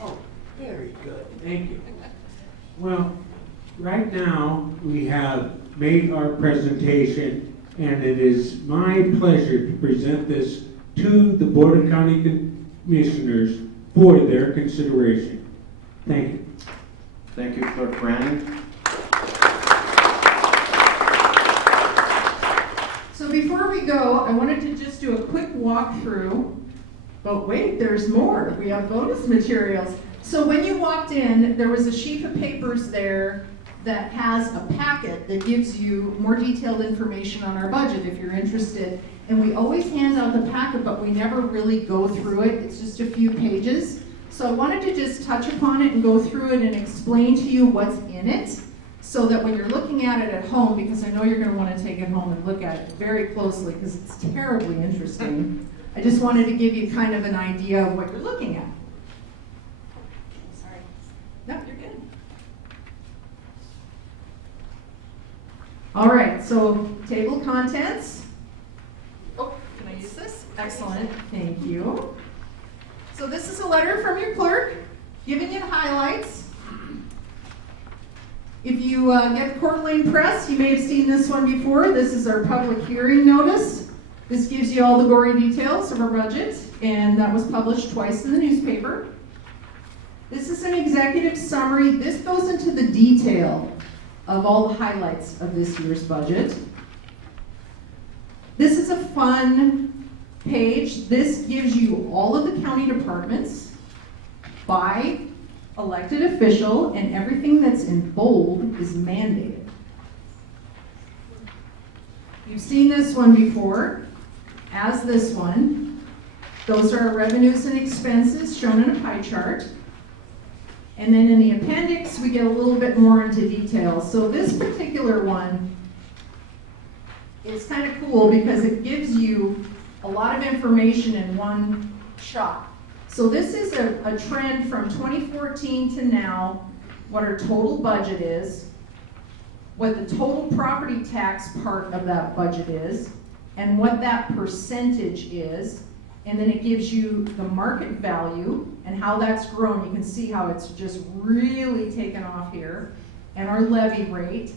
Oh, very good, thank you. Well, right now, we have made our presentation, and it is my pleasure to present this to the Board of County Commissioners for their consideration. Thank you. Thank you, Clerk Brannon. So before we go, I wanted to just do a quick walkthrough. But wait, there's more. We have bonus materials. So when you walked in, there was a sheet of papers there that has a packet that gives you more detailed information on our budget if you're interested. And we always hand out the packet, but we never really go through it. It's just a few pages. So I wanted to just touch upon it and go through it and explain to you what's in it, so that when you're looking at it at home, because I know you're going to want to take it home and look at it very closely because it's terribly interesting. I just wanted to give you kind of an idea of what you're looking at. Sorry. No, you're good. All right, so table contents. Oh, can I use this? Excellent, thank you. So this is a letter from your clerk giving you the highlights. If you get Coeur d'Alene Press, you may have seen this one before. This is our public hearing notice. This gives you all the gory details of our budget, and that was published twice in the newspaper. This is an executive summary. This goes into the detail of all the highlights of this year's budget. This is a fun page. This gives you all of the county departments by elected official, and everything that's in bold is mandated. You've seen this one before, as this one. Those are our revenues and expenses shown in a pie chart. And then in the appendix, we get a little bit more into detail. So this particular one is kind of cool because it gives you a lot of information in one shot. So this is a trend from 2014 to now, what our total budget is, what the total property tax part of that budget is, and what that percentage is. And then it gives you the market value and how that's grown. You can see how it's just really taken off here. And our levy rate.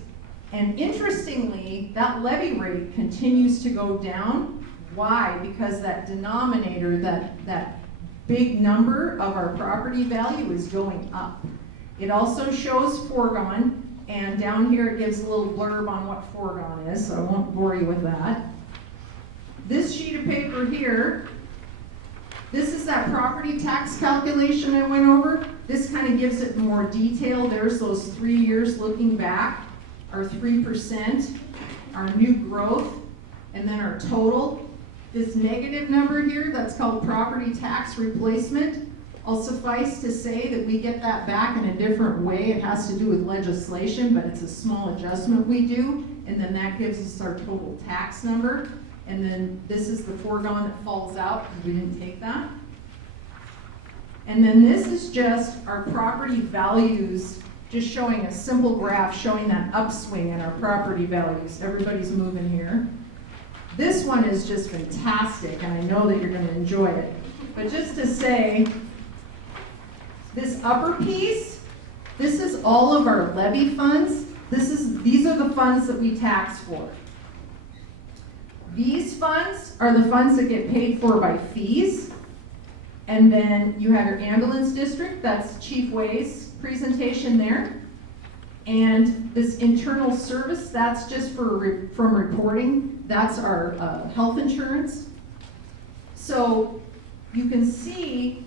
And interestingly, that levy rate continues to go down. Why? Because that denominator, that big number of our property value is going up. It also shows foregone, and down here it gives a little blurb on what foregone is, so I won't bore you with that. This sheet of paper here, this is that property tax calculation I went over. This kind of gives it more detail. There's those 3 years looking back, our 3%, our new growth. And then our total, this negative number here, that's called property tax replacement. I'll suffice to say that we get that back in a different way. It has to do with legislation, but it's a small adjustment we do. And then that gives us our total tax number. And then this is the foregone that falls out because we didn't take that. And then this is just our property values, just showing a simple graph showing that upswing in our property values. Everybody's moving here. This one is just fantastic, and I know that you're going to enjoy it. But just to say, this upper piece, this is all of our levy funds. These are the funds that we tax for. These funds are the funds that get paid for by fees. And then you have your ambulance district, that's Chief Way's presentation there. And this internal service, that's just from reporting. That's our health insurance. So you can see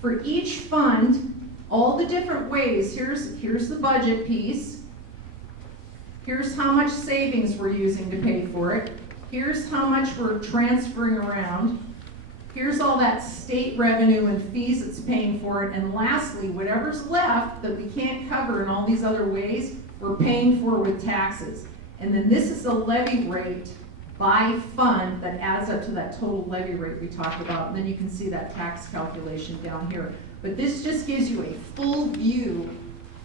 for each fund, all the different ways. Here's the budget piece. Here's how much savings we're using to pay for it. Here's how much we're transferring around. Here's all that state revenue and fees it's paying for it. And lastly, whatever's left that we can't cover in all these other ways, we're paying for with taxes. And then this is the levy rate by fund that adds up to that total levy rate we talked about. And then you can see that tax calculation down here. But this just gives you a full view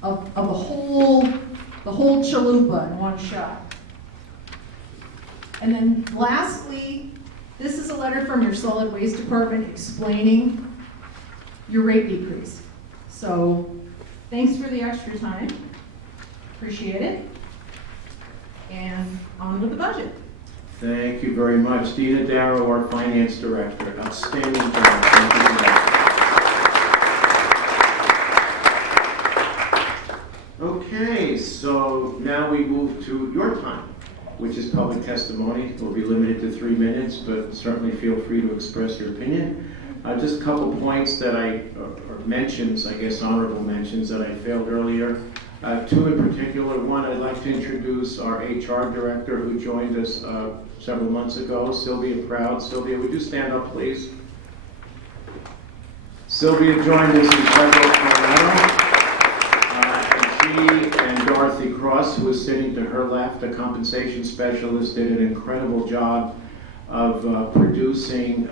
of the whole chalupa in one shot. And then lastly, this is a letter from your solid waste department explaining your rate decrease. So thanks for the extra time. Appreciate it. And on with the budget. Thank you very much. Dina Darrow, our Finance Director. Outstanding job. Thank you for that. Okay, so now we move to your time, which is public testimony. It will be limited to 3 minutes, but certainly feel free to express your opinion. Just a couple points that or mentions, I guess honorable mentions that I failed earlier. Two in particular. One, I'd like to introduce our HR director who joined us several months ago, Sylvia Proud. Sylvia, would you stand up, please? Sylvia joined us in Federal, Colorado. She and Dorothy Cross, who is sitting to her left, a compensation specialist, did an incredible job of producing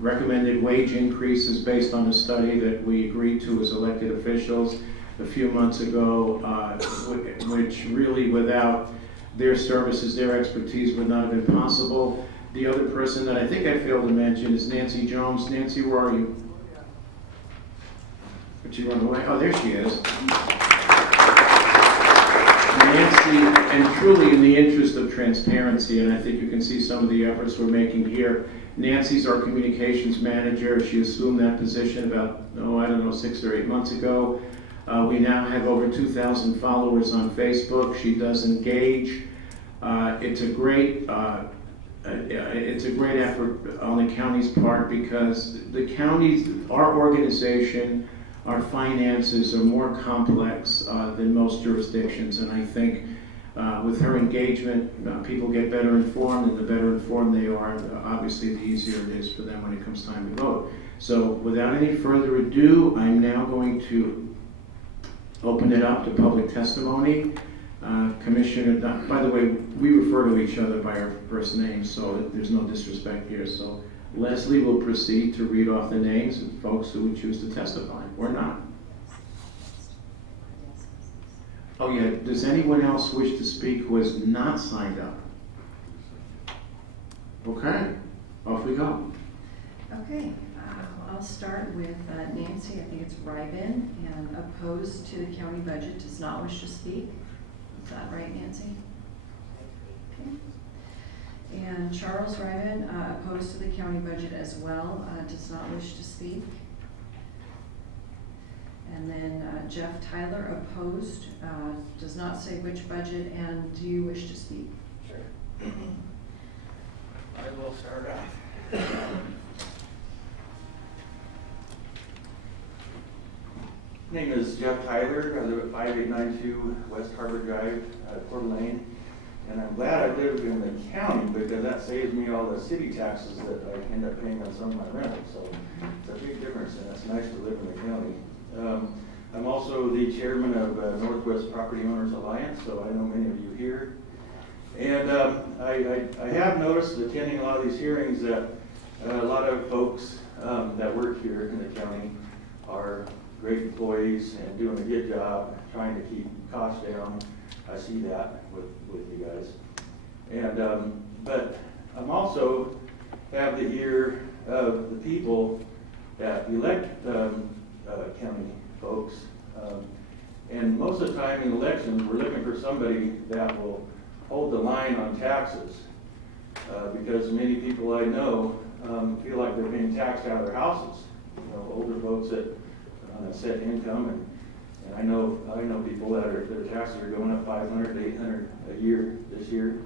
recommended wage increases based on a study that we agreed to as elected officials a few months ago, which really, without their services, their expertise, would not have been possible. The other person that I think I failed to mention is Nancy Jones. Nancy, where are you? Did she run away? Oh, there she is. Nancy, and truly in the interest of transparency, and I think you can see some of the efforts we're making here, Nancy's our communications manager. She assumed that position about, 6 or 8 months ago. We now have over 2,000 followers on Facebook. She does engage. It's a great effort on the county's part because the county's, our organization, our finances are more complex than most jurisdictions, and I think with her engagement, people get better informed, and the better informed they are, obviously the easier it is for them when it comes time to vote. So without any further ado, I'm now going to open it up to public testimony. Commissioner, by the way, we refer to each other by our first names, so there's no disrespect here. So Leslie will proceed to read off the names of folks who would choose to testify, or not. Oh yeah, does anyone else wish to speak who has not signed up? Okay, off we go. Okay, I'll start with Nancy. I think it's Ryben, and opposed to the county budget, does not wish to speak. Is that right, Nancy? Okay. And Charles Ryben, opposed to the county budget as well, does not wish to speak. And then Jeff Tyler, opposed, does not say which budget, and do you wish to speak? Sure. I will start off. Name is Jeff Tyler. I live at 5892 West Harbor Drive, Coeur d'Alene. And I'm glad I live in the county because that saves me all the city taxes that I end up paying on some of my rentals. So it's a big difference, and it's nice to live in the county. I'm also the chairman of Northwest Property Owners Alliance, so I know many of you here. And I have noticed attending a lot of these hearings that a lot of folks that work here in the county are great employees and doing a good job trying to keep costs down. I see that with you guys. And but I'm also have the ear of the people that elect county folks. And most of the time in elections, we're looking for somebody that will hold the line on taxes. Because many people I know feel like they're being taxed out of their houses. You know, older folks that set income, and I know people that their taxes are going up $500 to $800 a year this year.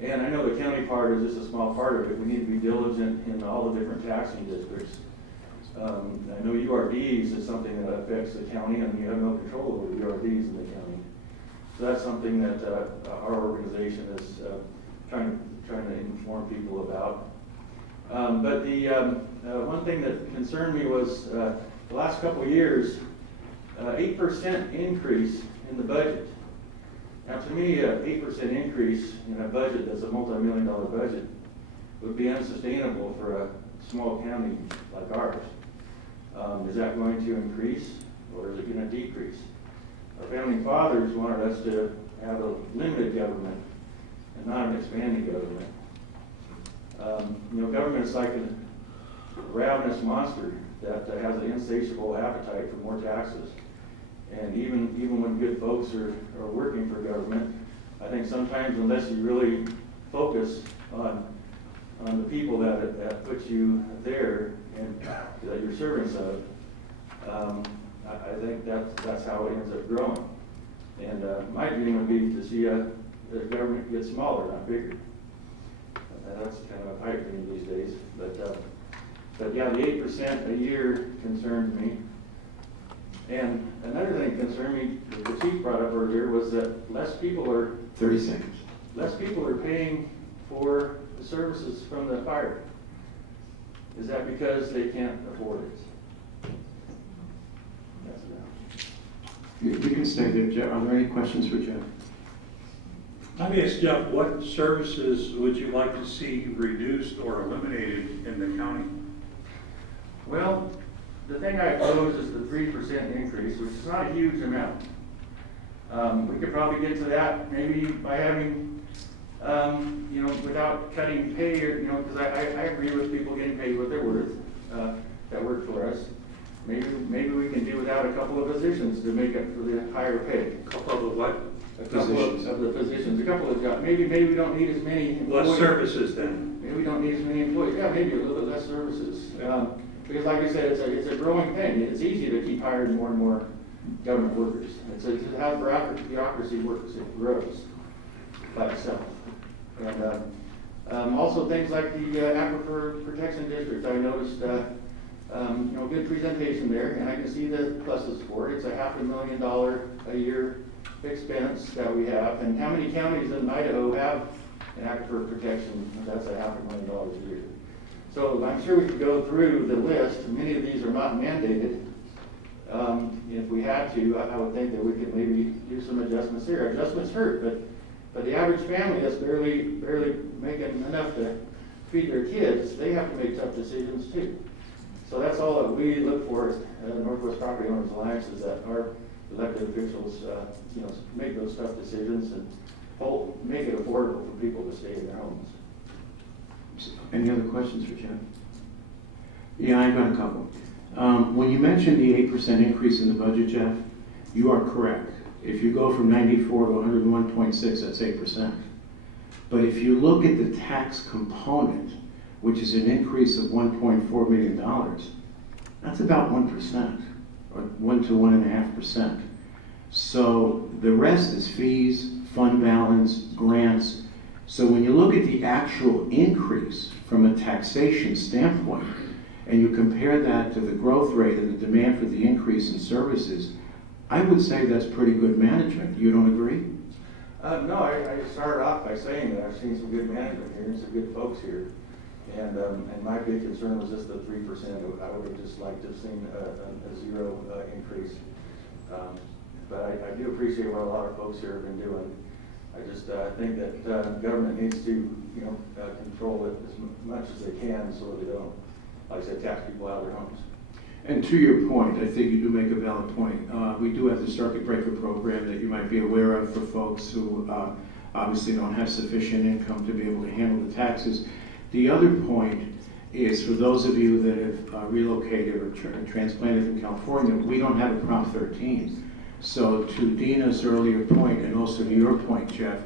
And I know the county part is just a small part of it. We need to be diligent in all the different taxing districts. I know URDs is something that affects the county, and you have no control over URDs in the county. So that's something that our organization is trying to inform people about. But the one thing that concerned me was the last couple of years, 8% increase in the budget. Now, to me, an 8% increase in a budget that's a multi-million-dollar budget would be unsustainable for a small county like ours. Is that going to increase, or is it going to decrease? Our founding fathers wanted us to have a limited government and not an expanding government. You know, government is like a ravenous monster that has an insatiable appetite for more taxes. And even when good folks are working for government, I think sometimes unless you really focus on the people that put you there and that you're servants of, I think that's how it ends up growing. And my dream would be to see the government get smaller, not bigger. That's kind of a pipe dream these days. But yeah, the 8% a year concerns me. And another thing that concerned me, that the chief brought up earlier, was that less people are 30 seconds. Less people are paying for the services from the fire. Is that because they can't afford it? That's enough. You can stay there, Jeff. Are there any questions for Jeff? Let me ask Jeff, what services would you like to see reduced or eliminated in the county? Well, the thing I oppose is the 3% increase, which is not a huge amount. We could probably get to that maybe by having, you know, without cutting pay, you know, because I agree with people getting paid what they're worth that work for us. Maybe we can do without a couple of positions to make up for the higher pay. A couple of what? A couple of the positions, a couple of jobs. Maybe we don't need as many employees. Less services then? Maybe we don't need as many employees. Yeah, maybe a little bit less services. Because like I said, it's a growing thing. It's easy to keep hiring more and more government workers. It's how bureaucracy works. It grows by itself. And also things like the Aquifer Protection District. I noticed, you know, good presentation there, and I can see the pluses for it. It's a $500,000 a year expense that we have. And how many counties in Idaho have an aquifer protection? That's a $500,000 a year. So I'm sure we could go through the list. Many of these are not mandated. If we had to, I would think that we could maybe do some adjustments here. Adjustments hurt, but the average family that's barely making enough to feed their kids, they have to make tough decisions too. So that's all that we look for at Northwest Property Owners Alliance, is that our elected officials, you know, make those tough decisions and make it affordable for people to stay in their homes. Any other questions for Jeff? Yeah, I've got a couple. When you mentioned the 8% increase in the budget, Jeff, you are correct. If you go from 94 to 101.6, that's 8%. But if you look at the tax component, which is an increase of $1.4 million, that's about 1%, or 1 to 1.5%. So the rest is fees, fund balance, grants. So when you look at the actual increase from a taxation standpoint, and you compare that to the growth rate and the demand for the increase in services, I would say that's pretty good management. You don't agree? No, I started off by saying that I've seen some good management here and some good folks here. And my big concern was just the 3%. I would have just liked to have seen a zero increase. But I do appreciate what a lot of folks here have been doing. I just think that government needs to, control it as much as they can so that they don't, like I said, tax people out of their homes. And to your point, I think you do make a valid point. We do have the circuit breaker program that you might be aware of for folks who obviously don't have sufficient income to be able to handle the taxes. The other point is for those of you that have relocated or transplanted from California, we don't have a Prop 13. So to Dina's earlier point, and also to your point, Jeff,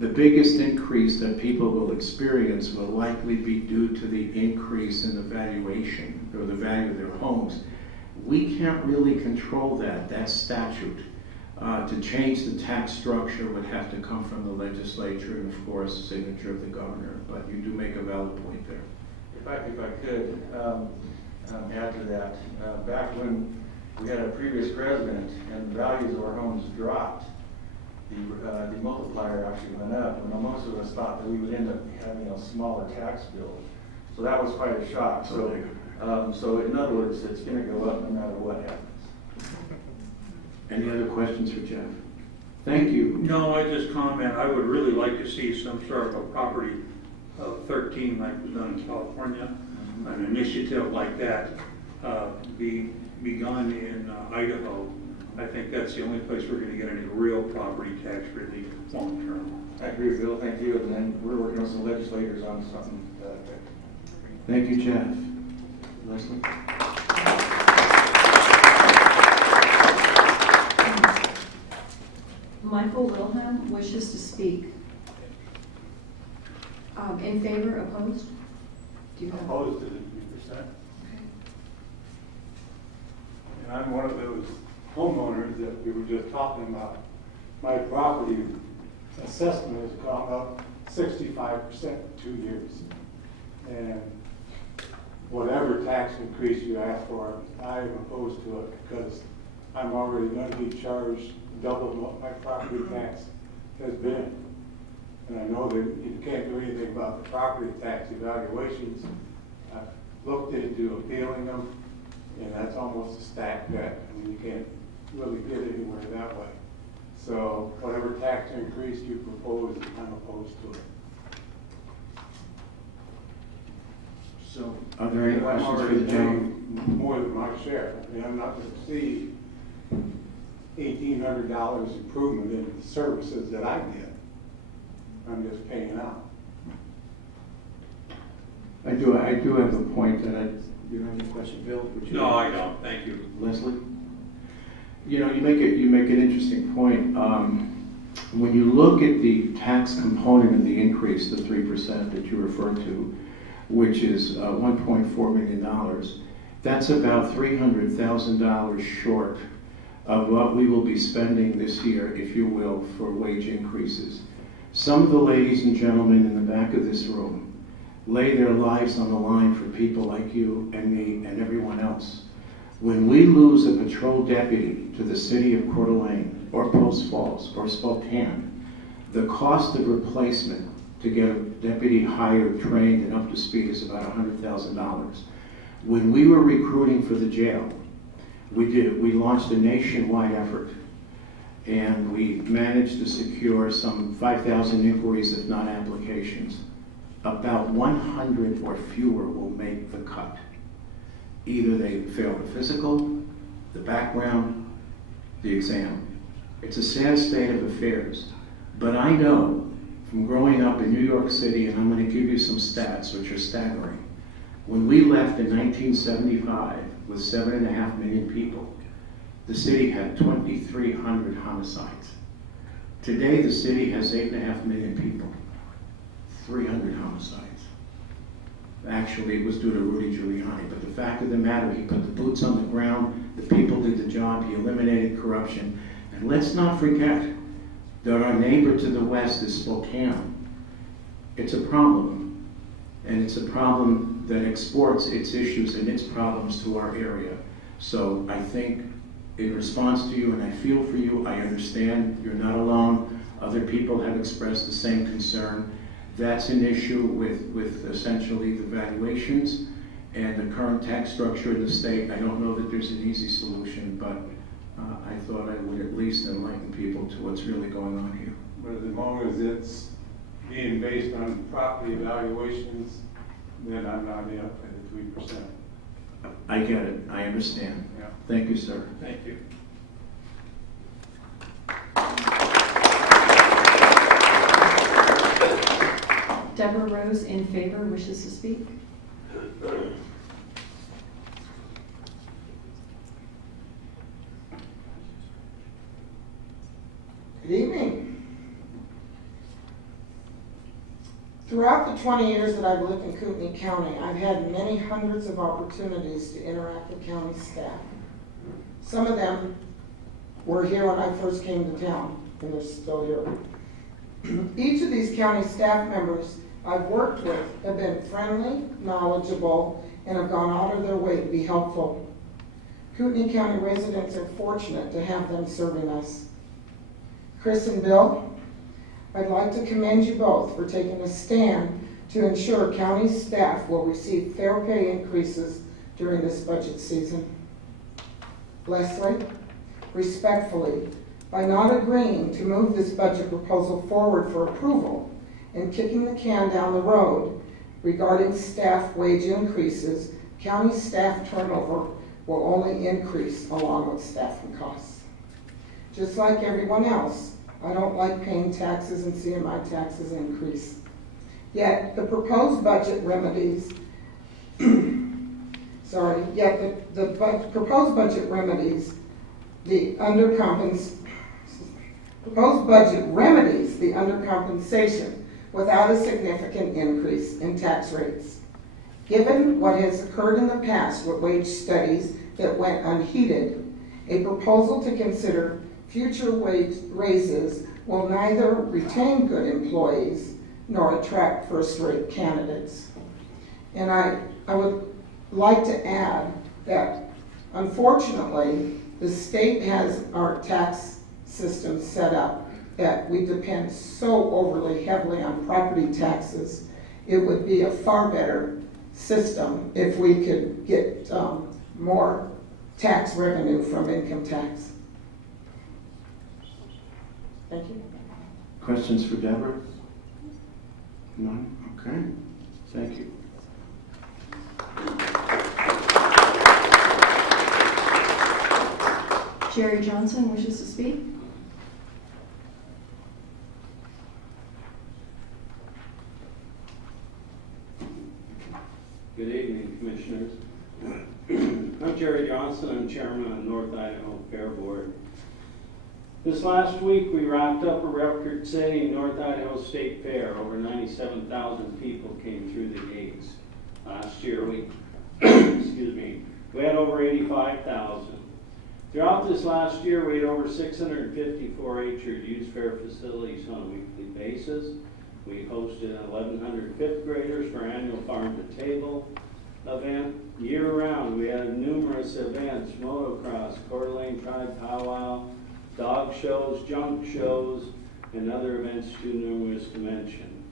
the biggest increase that people will experience will likely be due to the increase in the valuation or the value of their homes. We can't really control that. That's statute. To change the tax structure would have to come from the legislature and, of course, the signature of the governor. But you do make a valid point there. If I could add to that, back when we had a previous president and the values of our homes dropped, the multiplier actually went up, and most of us thought that we would end up having a smaller tax bill. So that was quite a shock. So in other words, it's going to go up no matter what happens. Any other questions for Jeff? Thank you. No, I just comment, I would really like to see some sort of a property of 13 like was done in California, an initiative like that be begun in Idaho. I think that's the only place we're going to get any real property tax relief long term. I agree, Bill. Thank you. And then we're working with some legislators on something. Thank you, Jeff. Leslie? Michael Wilhelm wishes to speak. In favor, opposed? Do you have? Opposed to the 3%. Okay. And I'm one of those homeowners that we were just talking about. My property assessment has gone up 65% in 2 years. And whatever tax increase you ask for, I am opposed to it because I'm already going to be charged double what my property tax has been. And I know that you can't do anything about the property tax evaluations. I've looked into appealing them, and that's almost a stacked deck. I mean, you can't really get anywhere that way. So whatever tax increase you propose, I'm opposed to it. So, are there any questions for the gentleman? More than my share. I mean, I'm not going to see $1,800 improvement in the services that I get. I'm just paying out. I do have a point that you don't have any question, Bill? No, I don't. Thank you. Leslie? You know, you make an interesting point. When you look at the tax component of the increase, the 3% that you referred to, which is $1.4 million, that's about $300,000 short of what we will be spending this year, if you will, for wage increases. Some of the ladies and gentlemen in the back of this room lay their lives on the line for people like you and me and everyone else. When we lose a patrol deputy to the city of Coeur d'Alene or Post Falls or Spokane, the cost of replacement to get a deputy hired, trained, and up to speed is about $100,000. When we were recruiting for the jail, we launched a nationwide effort, and we managed to secure some 5,000 inquiries, if not applications. About 100 or fewer will make the cut. Either they fail the physical, the background, the exam. It's a sad state of affairs. But I know from growing up in New York City, and I'm going to give you some stats which are staggering. When we left in 1975 with 7.5 million people, the city had 2,300 homicides. Today, the city has 8.5 million people, 300 homicides. Actually, it was due to Rudy Giuliani, but the fact of the matter, he put the boots on the ground, the people did the job, he eliminated corruption. And let's not forget that our neighbor to the west is Spokane. It's a problem, and it's a problem that exports its issues and its problems to our area. So I think in response to you, and I feel for you, I understand you're not alone. Other people have expressed the same concern. That's an issue with essentially the valuations and the current tax structure in the state. I don't know that there's an easy solution, but I thought I would at least enlighten people to what's really going on here. But as long as it's being based on property evaluations, then I'm not in for the 3%. I get it. I understand. Yeah. Thank you, sir. Thank you. Deborah Rose in favor wishes to speak. Good evening. Throughout the 20 years that I've lived in Kootenai County, I've had many hundreds of opportunities to interact with county staff. Some of them were here when I first came to town, and they're still here. Each of these county staff members I've worked with have been friendly, knowledgeable, and have gone out of their way to be helpful. Kootenai County residents are fortunate to have them serving us. Chris and Bill, I'd like to commend you both for taking a stand to ensure county staff will receive fair pay increases during this budget season. Leslie, respectfully, by not agreeing to move this budget proposal forward for approval and kicking the can down the road regarding staff wage increases, county staff turnover will only increase along with staffing costs. Just like everyone else, I don't like paying taxes and seeing my taxes increase. Yet the proposed budget remedies, proposed budget remedies the undercompensation without a significant increase in tax rates. Given what has occurred in the past with wage studies that went unheeded, a proposal to consider future wage raises will neither retain good employees nor attract first-rate candidates. And I would like to add that unfortunately, the state has our tax system set up that we depend so overly heavily on property taxes. It would be a far better system if we could get more tax revenue from income tax. Thank you. Questions for Deborah? None? Okay. Thank you. Jerry Johnson wishes to speak. Good evening, Commissioners. I'm Jerry Johnson. I'm Chairman of the North Idaho Fair Board. This last week, we wrapped up a record-setting North Idaho State Fair. Over 97,000 people came through the gates. Last year, we had over 85,000. Throughout this last year, we had over 650 4-H'ers use fair facilities on a weekly basis. We hosted 1,100 fifth graders for our annual Farm to Table event. Year-round, we had numerous events: motocross, Coeur d'Alene Tribe Powwow, dog shows, junk shows, and other events too numerous to mention.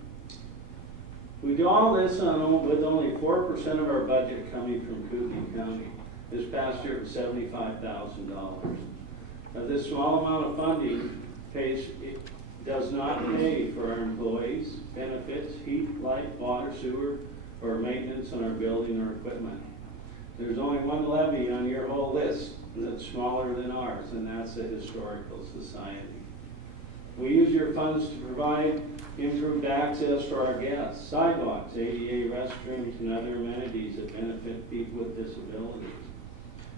We do all this with only 4% of our budget coming from Kootenai County. This past year it was $75,000. Now, this small amount of funding does not pay for our employees, benefits, heat, light, water, sewer, or maintenance on our building or equipment. There's only one levy on your whole list that's smaller than ours, and that's the Historical Society. We use your funds to provide improved access for our guests, sidewalks, ADA restrooms, and other amenities that benefit people with disabilities.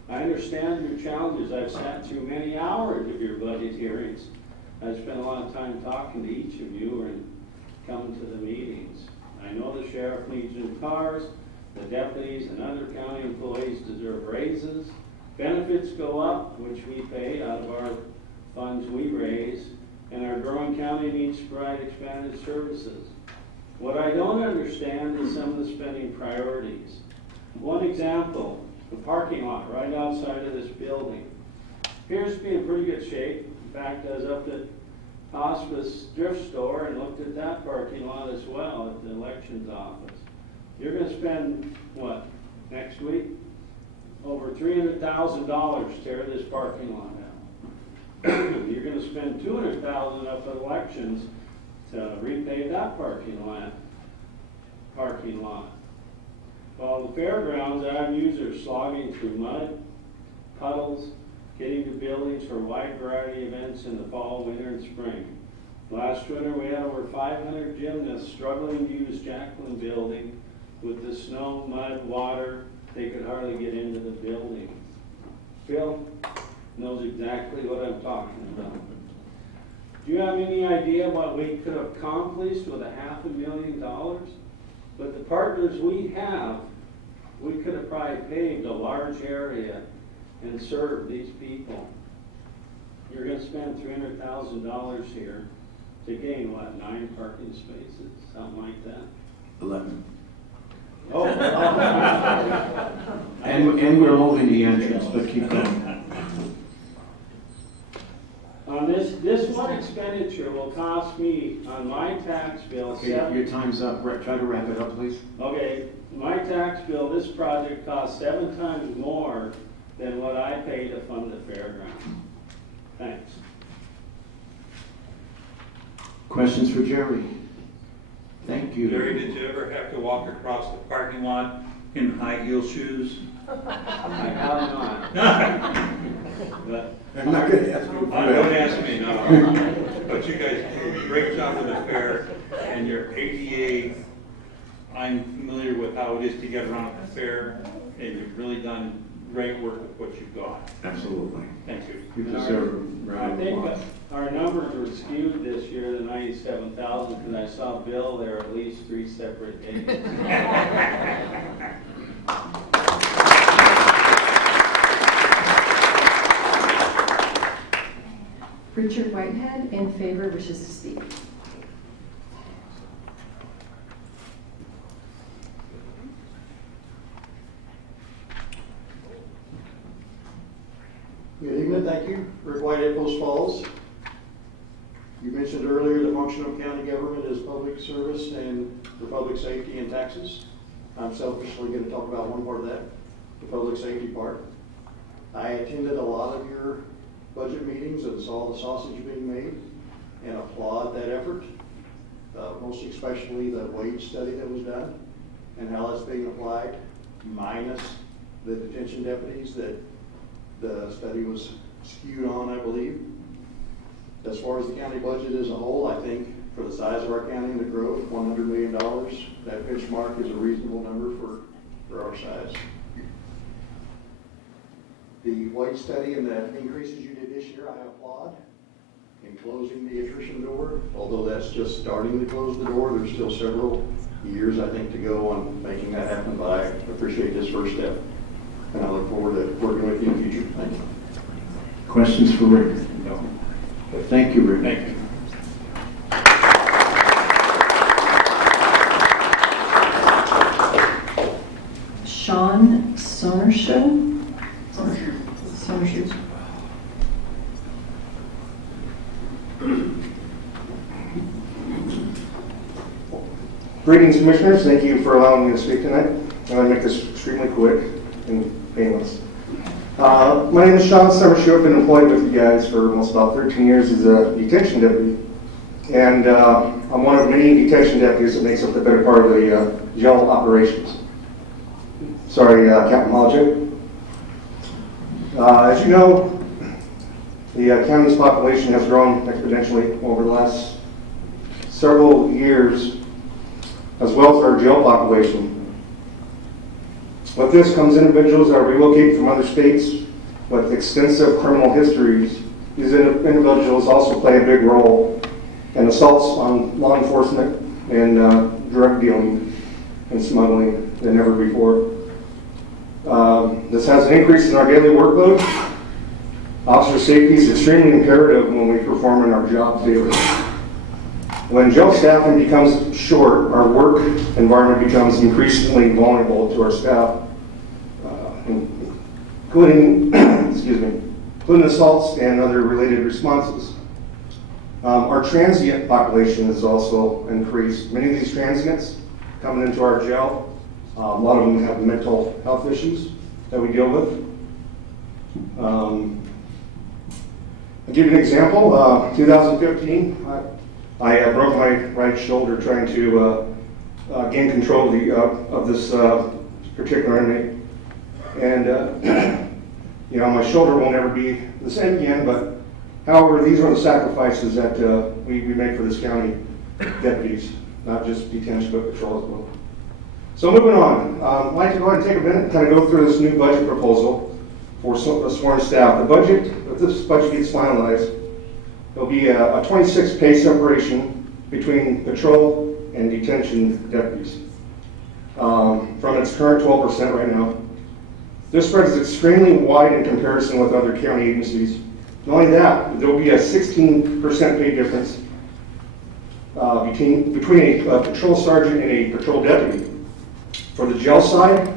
I understand your challenges. I've sat through many hours of your budget hearings. I've spent a lot of time talking to each of you and coming to the meetings. I know the sheriff needs new cars, the deputies and other county employees deserve raises. Benefits go up, which we pay out of our funds we raise, and our growing county needs to provide expanded services. What I don't understand is some of the spending priorities. One example, the parking lot right outside of this building appears to be in pretty good shape. In fact, I was up at Hospice thrift store and looked at that parking lot as well at the elections office. You're gonna spend, what, next week? Over $300,000 to tear this parking lot out. You're gonna spend $200,000 up at elections to repave that parking lot. Well, the fairgrounds that I've used are slogging through mud, puddles, getting to buildings for a wide variety of events in the fall, winter, and spring. Last winter, we had over 500 gymnasts struggling to use Jacqueline Building with the snow, mud, water. They could hardly get into the building. Phil knows exactly what I'm talking about. Do you have any idea what we could have accomplished with $500,000? With the partners we have, we could have probably paved a large area and served these people. You're gonna spend $300,000 here to gain, what, 9 parking spaces, something like that? 11. Oh. And we're moving the entrance, but keep going. This one expenditure will cost me, on my tax bill, Okay, your time's up. Try to wrap it up, please. Okay, my tax bill, this project costs 7 times more than what I pay to fund the fairgrounds. Thanks. Questions for Jerry? Thank you. Larry, did you ever have to walk across the parking lot in high heel shoes? I have not. But I'm not gonna ask you. Don't ask me, no. But you guys do a great job with the fair, and your ADA, I'm familiar with how it is to get around the fair, and you've really done great work with what you've got. Absolutely. Thank you. You deserve a I round of think applause. our numbers were skewed this year, the 97,000, because I saw Bill there at least 3 separate days. Richard Whitehead, in favor, wishes to speak. Good evening, thank you. Rick Whitehead, Post Falls. You mentioned earlier the function of county government is public service and for public safety and taxes. I'm selfishly going to talk about one part of that, the public safety part. I attended a lot of your budget meetings and saw the sausage being made and applaud that effort, most especially the wage study that was done and how that's being applied, minus the detention deputies that the study was skewed on, I believe. As far as the county budget as a whole, I think for the size of our county and the growth, $100 million, that benchmark is a reasonable number for our size. The wage study and the increases you did this year, I applaud. In closing the attrition door, although that's just starting to close the door, there's still several years, I think, to go on making that happen, but I appreciate this first step. And I look forward to working with you in the future. Thank you. Questions for Rick? No. Thank you, Rick. Thank you. Sean Sonershoe? Sonershoe. Greetings, Commissioners. Thank you for allowing me to speak tonight. I'm going to make this extremely quick and painless. My name is Sean Summershoe. I've been employed with you guys for almost about 13 years as a detention deputy. And I'm one of many detention deputies that makes up the better part of the jail operations. Sorry, Captain Holojek. As you know, the county's population has grown exponentially over the last several years, as well as our jail population. With this comes individuals that are relocated from other states with extensive criminal histories. These individuals also play a big role in assaults on law enforcement and drug dealing and smuggling than ever before. This has an increase in our daily workload. Officer safety is extremely imperative when we perform in our jobs daily. When jail staffing becomes short, our work environment becomes increasingly vulnerable to our staff, including, including assaults and other related responses. Our transient population has also increased. Many of these transients coming into our jail, a lot of them have mental health issues that we deal with. I'll give you an example. 2015, I broke my right shoulder trying to gain control of this particular inmate. And, you know, my shoulder will never be the same again, but however, these are the sacrifices that we make for this county deputies, not just detention, but patrol as well. So moving on, I'd like to go ahead and take a minute and kind of go through this new budget proposal for sworn staff. The budget, if this budget gets finalized, there'll be a 26 pay separation between patrol and detention deputies from its current 12% right now. This spread is extremely wide in comparison with other county agencies. Not only that, there will be a 16% pay difference between a patrol sergeant and a patrol deputy. For the jail side,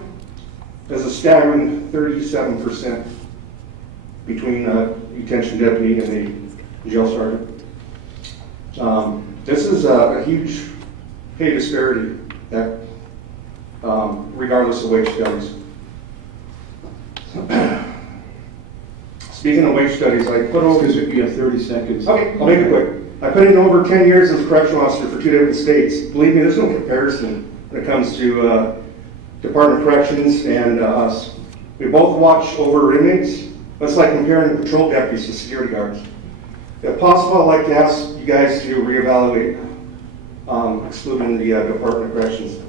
there's a staggering 37% between a detention deputy and a jail sergeant. This is a huge pay disparity that, regardless of wage studies. Speaking of wage studies, I put over... Excuse me, you have 30 seconds. Okay, I'll make it quick. I put in over 10 years as a correctional officer for 2 different states. Believe me, there's no comparison when it comes to Department of Corrections and us. We both watch over inmates. That's like comparing patrol deputies to security guards. If possible, I'd like to ask you guys to reevaluate excluding the Department of Corrections.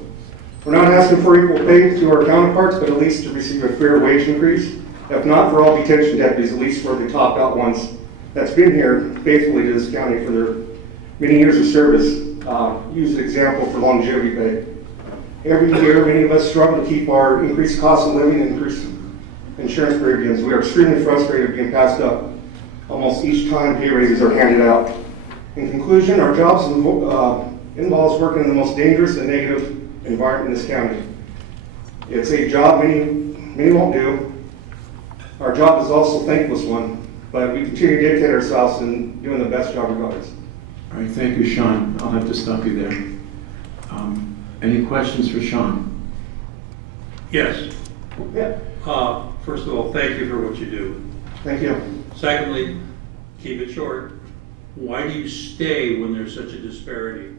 We're not asking for equal pay to our counterparts, but at least to receive a fair wage increase. If not for all detention deputies, at least for the topped out ones that's been here faithfully to this county for their many years of service. Use an example for longevity pay. Every year, many of us struggle to keep our increased cost of living and increased insurance premiums. We are extremely frustrated being passed up almost each time pay raises are handed out. In conclusion, our jobs involves working in the most dangerous and negative environment in this county. It's a job many won't do. Our job is also a thankless one, but we continue to dedicate ourselves in doing the best job regardless. All right, thank you, Sean. I'll have to stop you there. Any questions for Sean? Yes. Yeah. First of all, thank you for what you do. Thank you. Secondly, keep it short. Why do you stay when there's such a disparity?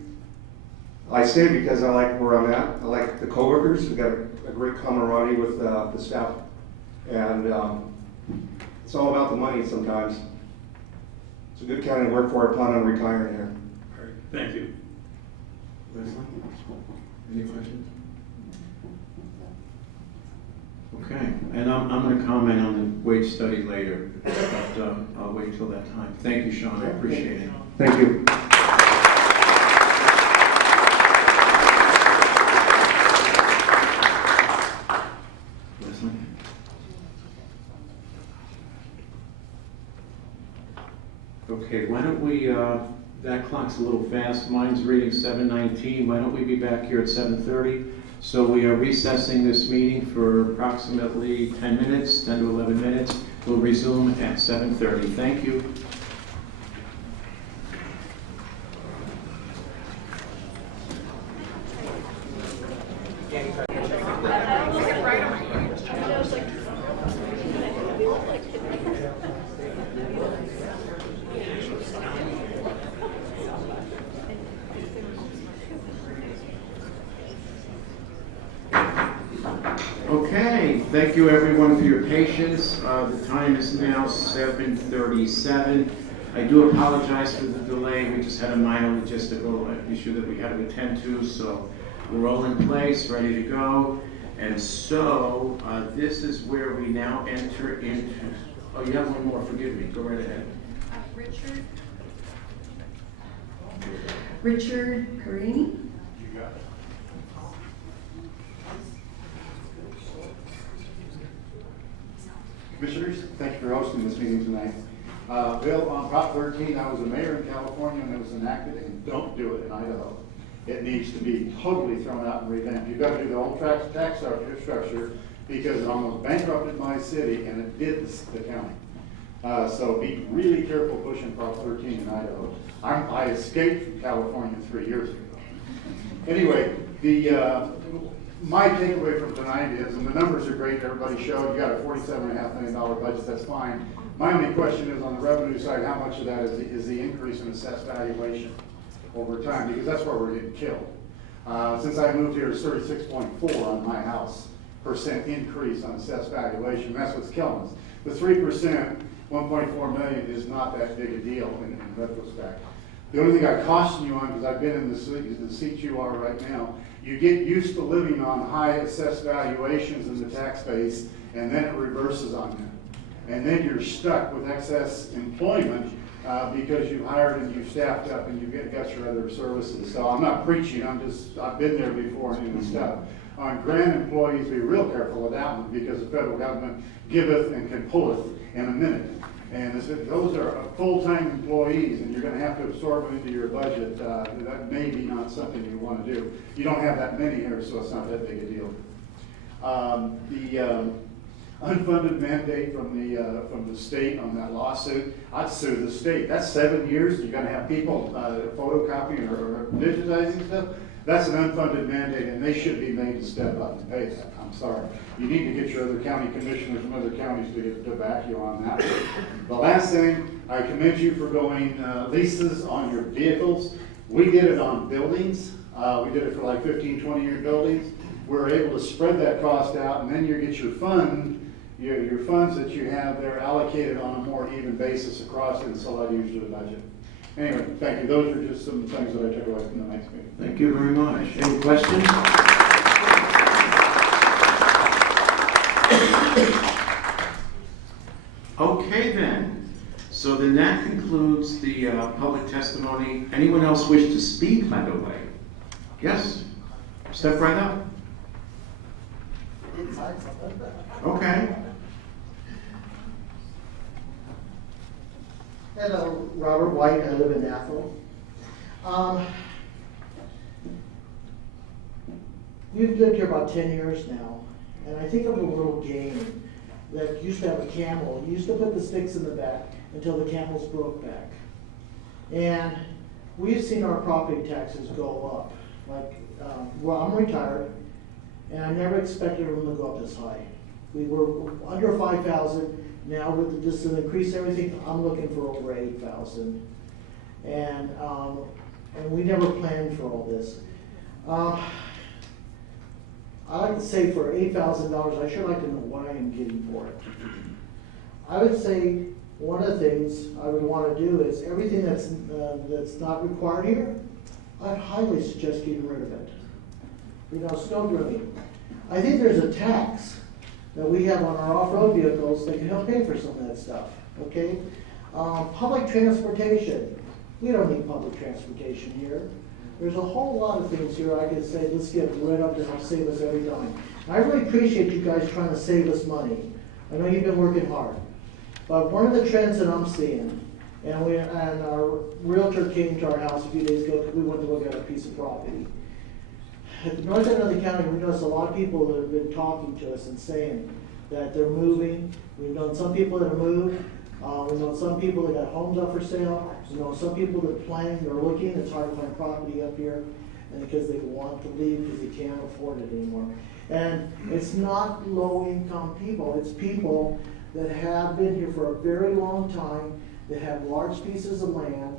I stay because I like where I'm at. I like the coworkers. We've got a great camaraderie with the staff. And it's all about the money sometimes. It's a good county to work for. I plan on retiring here. All right, thank you. Leslie? Any questions? Okay, and I'm going to comment on the wage study later, but I'll wait till that time. Thank you, Sean. I appreciate it. Thank you. Leslie? Okay, why don't we, that clock's a little fast. Mine's reading 7:19. Why don't we be back here at 7:30? So we are recessing this meeting for approximately 10 minutes, 10 to 11 minutes. We'll resume at 7:30. Thank you. Okay, thank you everyone for your patience. The time is now 7:37. I do apologize for the delay. We just had a minor logistical issue that we had to attend to, so we're all in place, ready to go. And so this is where we now enter into, oh, you have one more, forgive me, go right ahead. Richard Carini? Commissioners, thank you for hosting this meeting tonight. Bill, on Prop 13, I was a mayor in California and it was enacted, and don't do it in Idaho. It needs to be totally thrown out and revamped. You've got to do the old tax structure because it almost bankrupted my city and it did the county. So be really careful pushing Prop 13 in Idaho. I escaped from California 3 years ago. Anyway, my takeaway from tonight is, and the numbers are great, everybody showed, you got a $47.5 million budget, that's fine. My only question is on the revenue side, how much of that is the increase in assessed valuation over time? Because that's where we're getting killed. Since I moved here, it's 36.4 on my house % increase on assessed valuation. That's what's killing us. The 3%, 1.4 million is not that big a deal in retrospect. The only thing I caution you on, because I've been in the seat you are right now, you get used to living on high assessed valuations in the tax base, and then it reverses on them. And then you're stuck with excess employment because you've hired and you've staffed up and you've got your other services. So I'm not preaching, I've been there before and stuff. On grant employees, be real careful with that one, because the federal government giveth and can pulleth in a minute. And those are full-time employees, and you're going to have to absorb them into your budget. That may be not something you want to do. You don't have that many here, so it's not that big a deal. The unfunded mandate from the state on that lawsuit, I'd sue the state. That's 7 years. You're going to have people photocopying or digitizing stuff. That's an unfunded mandate, and they should be made to step up and pay that. I'm sorry. You need to get your other county commissioners from other counties to back you on that. The last thing, I commend you for going leases on your vehicles. We did it on buildings. We did it for like 15, 20-year buildings. We're able to spread that cost out, and then you get your funds that you have there allocated on a more even basis across it. It's a lot easier to budget. Anyway, thank you. Those are just some things that I took away from the next meeting. Thank you very much. Any questions? Okay then. So then that concludes the public testimony. Anyone else wish to speak, by the way? Yes? Step right up. Okay. Hello, Robert White, I live in Athol. We've lived here about 10 years now, and I think of a little game that used to have a camel. You used to put the sticks in the back until the camels broke back. And we've seen our property taxes go up. Well, I'm retired, and I never expected them to go up this high. We were under 5,000. Now with just an increase in everything, I'm looking for over 8,000. And we never planned for all this. I like to say for $8,000, I sure like to know what I am getting for it. I would say one of the things I would want to do is everything that's not required here, I'd highly suggest getting rid of it. You know, snow drilling. I think there's a tax that we have on our off-road vehicles that can help pay for some of that stuff, okay? Public transportation. We don't need public transportation here. There's a whole lot of things here I could say, let's get rid of to help save us every time. And I really appreciate you guys trying to save us money. I know you've been working hard. But one of the trends that I'm seeing, and our realtor came to our house a few days ago because we went to look at a piece of property. At the north end of the county, we noticed a lot of people that have been talking to us and saying that they're moving. We've known some people that have moved. We've known some people that got homes up for sale. We've known some people that they're looking. It's hard to find property up here, and because they want to leave because they can't afford it anymore. And it's not low-income people. It's people that have been here for a very long time, that have large pieces of land,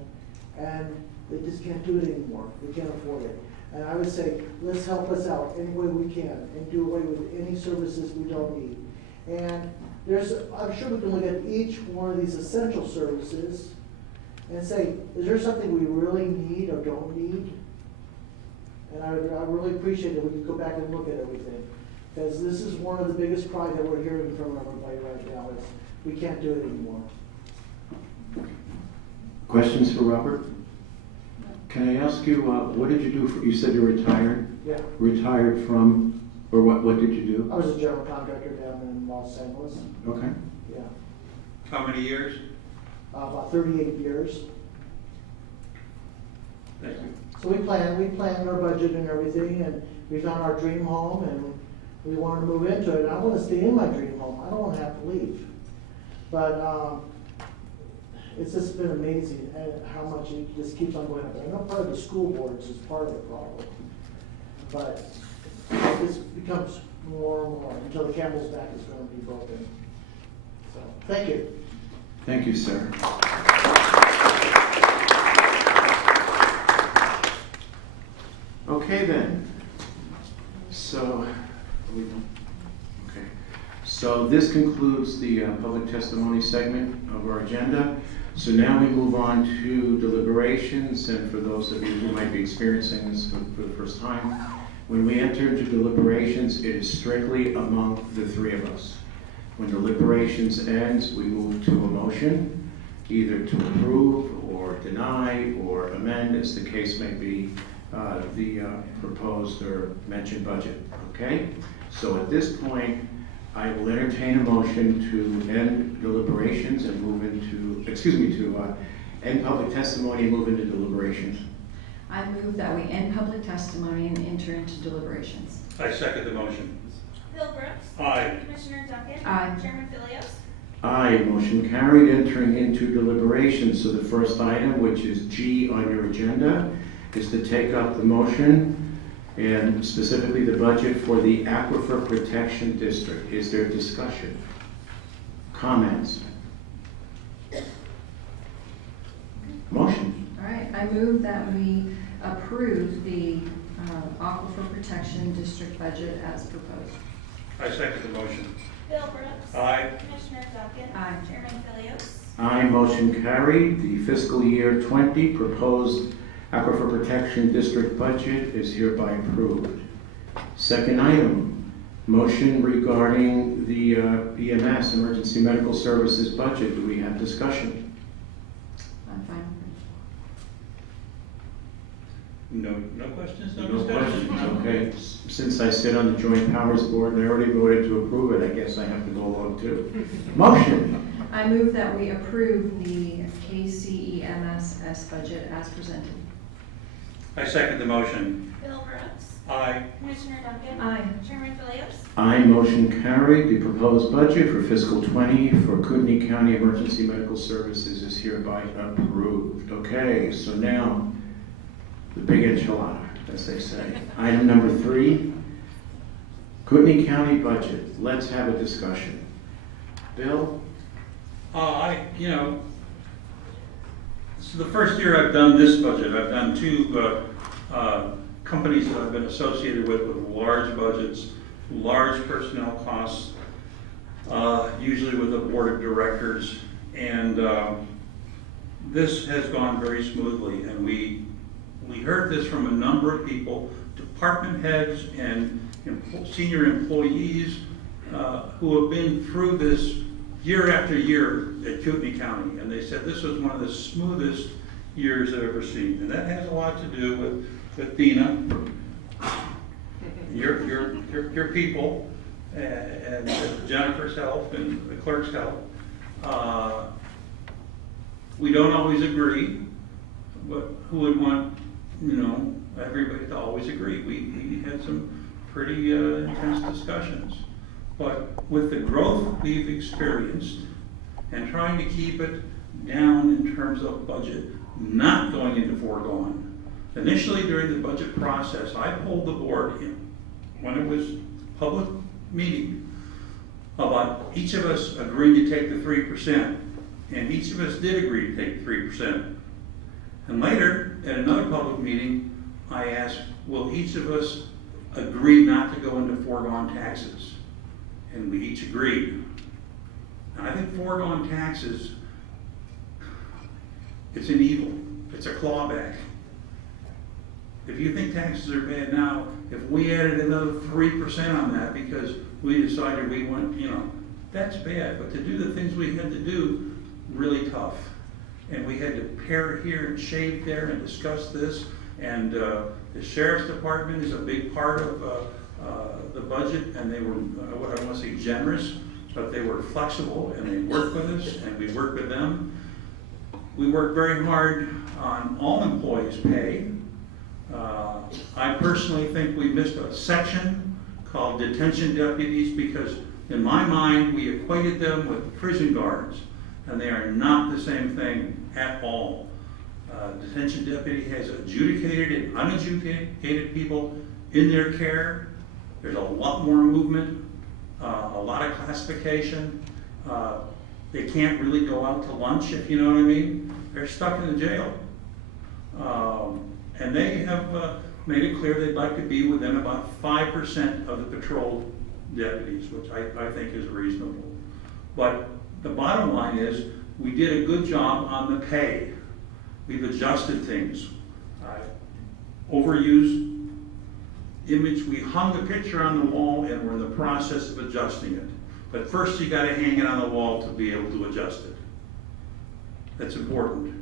and they just can't do it anymore. They can't afford it. And I would say, let's help us out any way we can and do away with any services we don't need. And I'm sure we can look at each one of these essential services and say, is there something we really need or don't need? And I really appreciate that we can go back and look at everything. Because this is one of the biggest cry that we're hearing from everybody right now is we can't do it anymore. Questions for Robert? Can I ask you, what did you do you said you're retired? Yeah. Retired from, or what did you do? I was a general contractor down in Los Angeles. Okay. Yeah. How many years? About 38 years. Thank you. So we planned our budget and everything, and we found our dream home, and we wanted to move into it. I want to stay in my dream home. I don't want to have to leave. But it's just been amazing and how much it just keeps on going up. I know part of the school boards is part of the problem, but this becomes more and more until the camel's back is going to be broken. So, thank you. Thank you, sir. Okay then. So, so this concludes the public testimony segment of our agenda. So now we move on to deliberations, and for those of you who might be experiencing this for the first time, when we enter into deliberations, it is strictly among the three of us. When deliberations ends, we move to a motion, either to approve or deny or amend, as the case may be, the proposed or mentioned budget. Okay? So at this point, I will entertain a motion to end deliberations and move into, to end public testimony and move into deliberations. I move that we end public testimony and enter into deliberations. I second the motion. Bill Brooks. Aye. Commissioner Duncan. Aye. Chairman Philios. Aye, motion carried. Entering into deliberations. So the first item, which is G on your agenda, is to take up the motion and specifically the budget for the Aquifer Protection District. Is there discussion? Comments? Motion. All right, I move that we approve the Aquifer Protection District budget as proposed. I second the motion. Bill Brooks. Aye. Commissioner Duncan. Aye. Chairman Philios. Aye, motion carried. The fiscal year 20 proposed Aquifer Protection District budget is hereby approved. Second item, motion regarding the EMS, Emergency Medical Services budget. Do we have discussion? I'm fine. No questions, no No discussion? questions, okay. Since I sit on the Joint Powers Board and I already voted to approve it, I guess I have to go along too. Motion. I move that we approve the KCEMSS budget as presented. I second the motion. Bill Brooks. Aye. Commissioner Duncan. Aye. Chairman Philios. Aye, motion carried. The proposed budget for fiscal 20 for Kootenai County Emergency Medical Services is hereby approved. Okay, so now the big enchilada, as they say. Item number 3, Kootenai County budget. Let's have a discussion. Bill? This is the first year I've done this budget. I've done 2 companies that I've been associated with large budgets, large personnel costs, usually with a board of directors. And this has gone very smoothly. And we heard this from a number of people, department heads and senior employees who have been through this year after year at Kootenai County, and they said this was one of the smoothest years I've ever seen. And that has a lot to do with Dina, your people, and Jennifer's help and the clerk's help. We don't always agree, but who would want, everybody to always agree? We had some pretty intense discussions. But with the growth we've experienced and trying to keep it down in terms of budget, not going into foregone. Initially during the budget process, I pulled the board in when it was public meeting about each of us agreeing to take the 3%, and each of us did agree to take 3%. And later, at another public meeting, I asked, will each of us agree not to go into foregone taxes? And we each agreed. Now, I think foregone taxes, it's an evil. It's a clawback. If you think taxes are bad now, if we added another 3% on that because we decided we want, that's bad. But to do the things we had to do, really tough. And we had to pare here and shave there and discuss this. And the sheriff's department is a big part of the budget, and they were, I don't want to say generous, but they were flexible, and they worked with us, and we worked with them. We worked very hard on all employees' pay. I personally think we missed a section called detention deputies because in my mind we equated them with prison guards. and they are not the same thing at all. Detention deputy has adjudicated and unadjudicated people in their care. There's a lot more movement, a lot of classification. They can't really go out to lunch, if you know what I mean. They're stuck in the jail. And they have made it clear they'd like to be within about 5% of the patrol deputies, which I think is reasonable. But the bottom line is, we did a good job on the pay. We've adjusted things. Overused image, we hung the picture on the wall and we're in the process of adjusting it. But first you gotta hang it on the wall to be able to adjust it. That's important,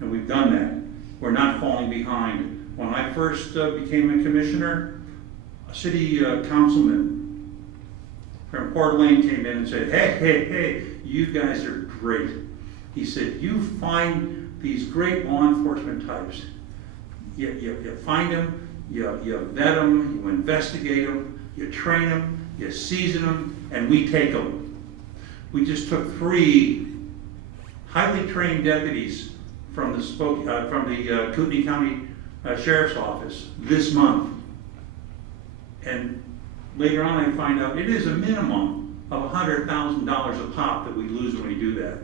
and we've done that. We're not falling behind. When I first became a commissioner, a city councilman from Port Lane came in and said, hey, you guys are great. He said, you find these great law enforcement types. You find them, you vet them, you investigate them, you train them, you season them, and we take them. We just took 3 highly trained deputies from the Kootenai County Sheriff's Office this month. And later on I find out it is a minimum of $100,000 a pop that we lose when we do that.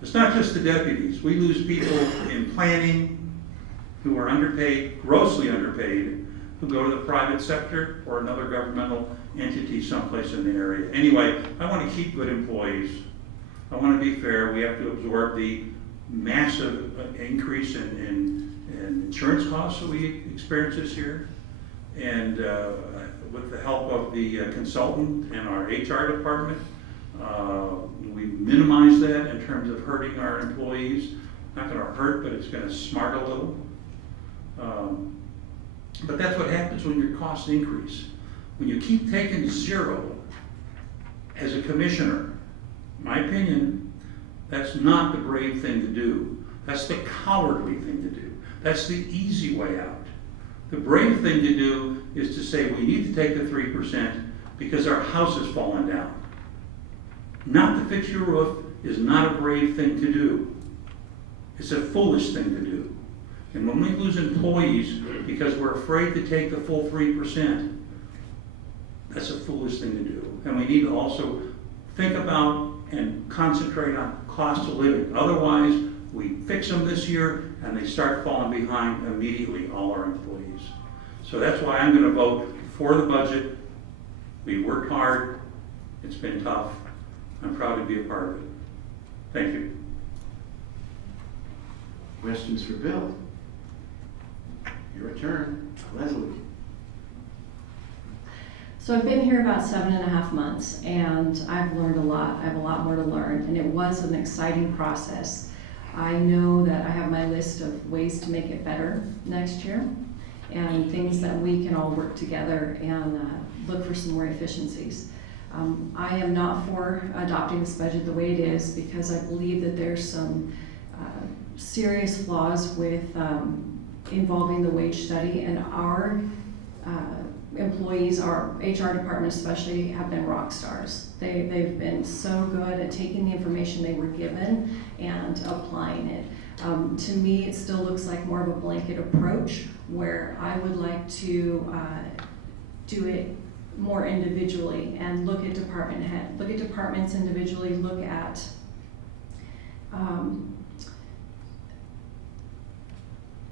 It's not just the deputies. We lose people in planning who are underpaid, grossly underpaid, who go to the private sector or another governmental entity someplace in the area. Anyway, I want to keep good employees. I want to be fair. We have to absorb the massive increase in insurance costs that we experience this year. And with the help of the consultant and our HR department, we minimize that in terms of hurting our employees. Not going to hurt, but it's going to smart a little. But that's what happens when your costs increase. When you keep taking 0 as a commissioner, in my opinion, that's not the brave thing to do. That's the cowardly thing to do. That's the easy way out. The brave thing to do is to say we need to take the 3% because our house is falling down. Not to fix your roof is not a brave thing to do. It's a foolish thing to do. And when we lose employees because we're afraid to take the full 3%, that's a foolish thing to do. And we need to also think about and concentrate on cost of living. Otherwise, we fix them this year and they start falling behind immediately, all our employees. So that's why I'm going to vote for the budget. We worked hard. It's been tough. I'm proud to be a part of it. Thank you. Questions for Bill? Your turn. Leslie. So I've been here about 7.5 months, and I've learned a lot. I have a lot more to learn, and it was an exciting process. I know that I have my list of ways to make it better next year, and things that we can all work together and look for some more efficiencies. I am not for adopting this budget the way it is because I believe that there's some serious flaws with involving the wage study, and our employees, our HR department especially, have been rock stars. They've been so good at taking the information they were given and applying it. To me, it still looks like more of a blanket approach where I would like to do it more individually and look at departments individually, look at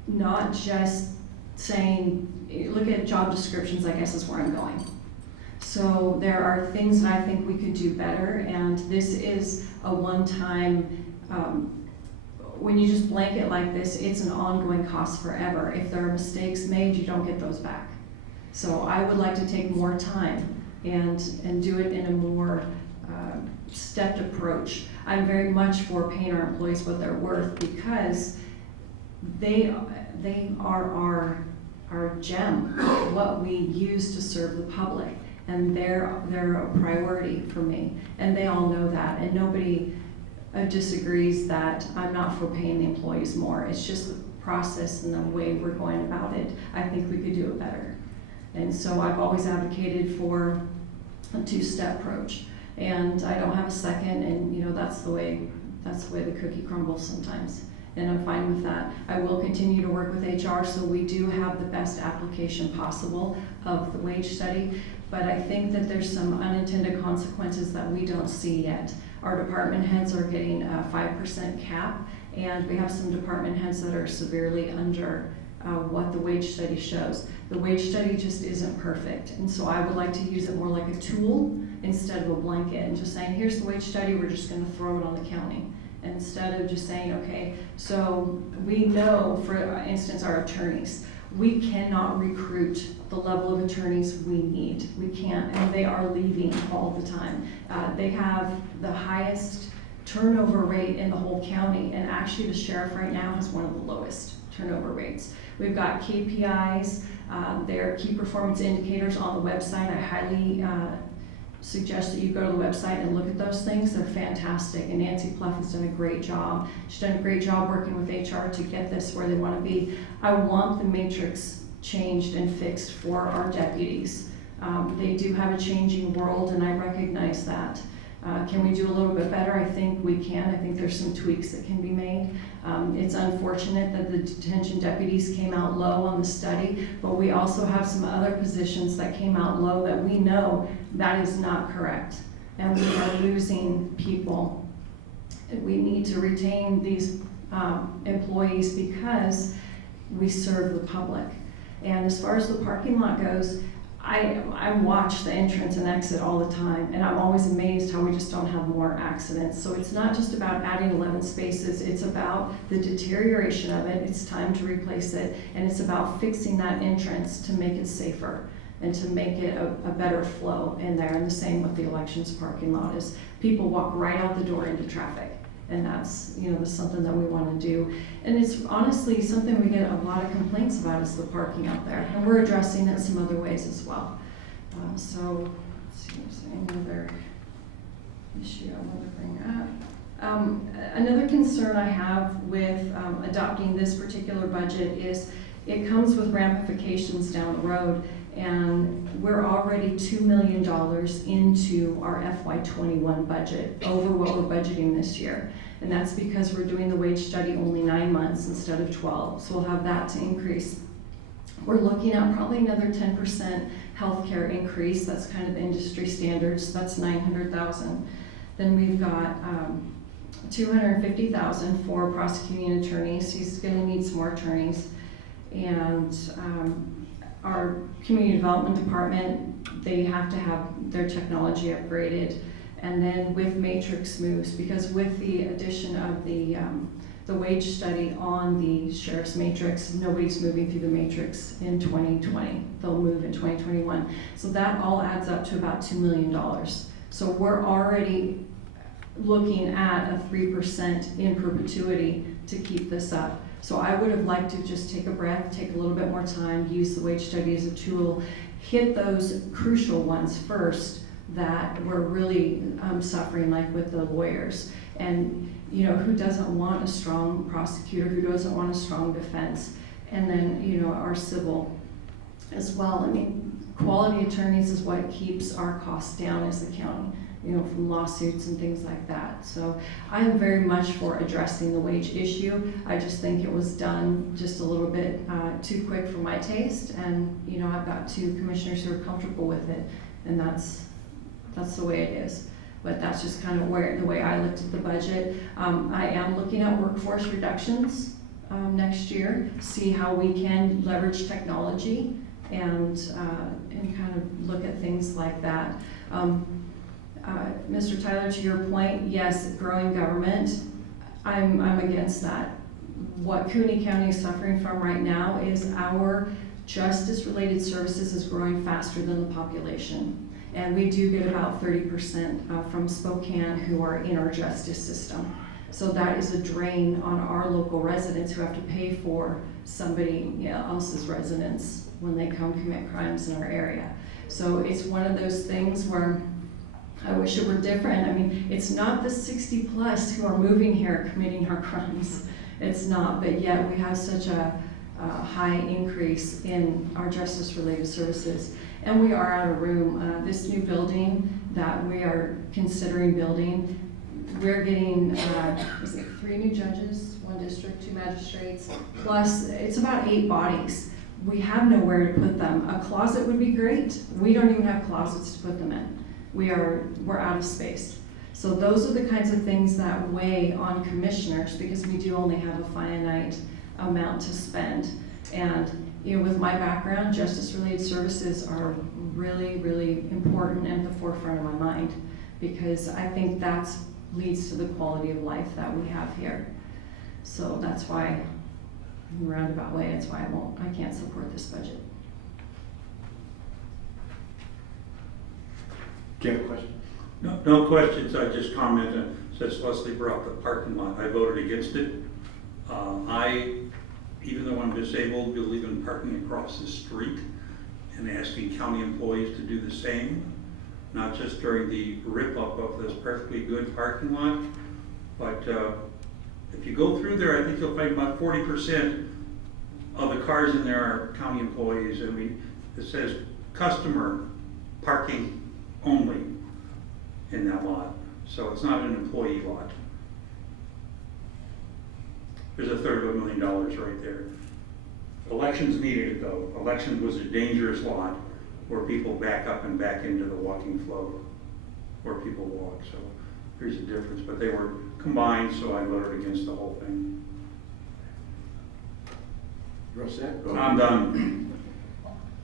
not just saying, look at job descriptions, I guess is where I'm going. So there are things that I think we could do better, and this is a one-time, when you just blanket like this, it's an ongoing cost forever. If there are mistakes made, you don't get those back. So I would like to take more time and do it in a more stepped approach. I'm very much for paying our employees what they're worth because they are our gem, what we use to serve the public, and they're a priority for me, and they all know that, and nobody disagrees that I'm not for paying the employees more. It's just the process and the way we're going about it. I think we could do it better, and so I've always advocated for a 2-step approach. And I don't have a second, and you know, that's the way the cookie crumbles sometimes. And I'm fine with that. I will continue to work with HR, so we do have the best application possible of the wage study. But I think that there's some unintended consequences that we don't see yet. Our department heads are getting a 5% cap, and we have some department heads that are severely under what the wage study shows. The wage study just isn't perfect, and so I would like to use it more like a tool instead of a blanket and just saying, here's the wage study, we're just gonna throw it on the county. Instead of just saying, okay, so we know, for instance, our attorneys, we cannot recruit the level of attorneys we need. We can't, and they are leaving all the time. They have the highest turnover rate in the whole county, and actually the sheriff right now has one of the lowest turnover rates. We've got KPIs, their key performance indicators on the website. I highly suggest that you go to the website and look at those things. They're fantastic, and Nancy Pluff has done a great job. She's done a great job working with HR to get this where they want to be. I want the matrix changed and fixed for our deputies. They do have a changing world, and I recognize that. Can we do a little bit better? I think we can. I think there's some tweaks that can be made. It's unfortunate that the detention deputies came out low on the study, but we also have some other positions that came out low that we know that is not correct. And we are losing people. We need to retain these employees because we serve the public. And as far as the parking lot goes, I watch the entrance and exit all the time, and I'm always amazed how we just don't have more accidents. So it's not just about adding 11 spaces, it's about the deterioration of it, it's time to replace it, and it's about fixing that entrance to make it safer and to make it a better flow in there. And the same with the elections parking lot is people walk right out the door into traffic. And that's, you know, that's something that we want to do. And it's honestly something we get a lot of complaints about is the parking out there. And we're addressing it some other ways as well. So, let's see, is there any other issue I want to bring up? Another concern I have with adopting this particular budget is it comes with ramifications down the road. And we're already $2 million into our FY21 budget over what we're budgeting this year. And that's because we're doing the wage study only 9 months instead of 12. So we'll have that to increase. We're looking at probably another 10% healthcare increase. That's kind of the industry standards. That's $900,000. Then we've got $250,000 for prosecuting attorneys. He's going to need some more attorneys. And our community development department, they have to have their technology upgraded. And then with matrix moves, because with the addition of the wage study on the sheriff's matrix, nobody's moving through the matrix in 2020. They'll move in 2021. So that all adds up to about $2 million. So we're already looking at a 3% in perpetuity to keep this up. So I would have liked to just take a breath, take a little bit more time, use the wage study as a tool, hit those crucial ones first that we're really suffering, like with the lawyers. And you know, who doesn't want a strong prosecutor, who doesn't want a strong defense? And then, you know, our civil as well. I mean, quality attorneys is what keeps our costs down as the county, you know, from lawsuits and things like that. So I am very much for addressing the wage issue. I just think it was done just a little bit too quick for my taste. And, you know, I've got 2 commissioners who are comfortable with it, and that's the way it is. But that's just kind of the way I looked at the budget. I am looking at workforce reductions next year, see how we can leverage technology and kind of look at things like that. Mr. Tyler, to your point, yes, growing government, I'm against that. What Kootenai County is suffering from right now is our justice-related services is growing faster than the population. And we do get about 30% from Spokane who are in our justice system. So that is a drain on our local residents who have to pay for somebody else's residence when they come commit crimes in our area. So it's one of those things where I wish it were different. I mean, it's not the 60 plus who are moving here committing our crimes. It's not, but yet we have such a high increase in our justice-related services. And we are out of room. This new building that we are considering building, we're getting, is it 3 new judges, 1 district, 2 magistrates, plus it's about 8 bodies. We have nowhere to put them. A closet would be great. We don't even have closets to put them in. We're out of space. So those are the kinds of things that weigh on commissioners, because we do only have a finite amount to spend. And you know, with my background, justice-related services are really, really important and at the forefront of my mind, because I think that leads to the quality of life that we have here. So that's why, in a roundabout way, that's why I can't support this budget. Do you have a question? No questions, I just commented, since Leslie brought up the parking lot, I voted against it. Even though I'm disabled, believe in parking across the street and asking county employees to do the same, not just during the rip-up of this perfectly good parking lot, but if you go through there, I think you'll find about 40% of the cars in there are county employees. I mean, it says customer parking only in that lot, so it's not an employee lot. There's $250,000 right there. Elections needed it though. Elections was a dangerous lot where people back up and back into the walking flow where people walk. So there's a difference, but they were combined, so I voted against the whole thing. You're all set? I'm done.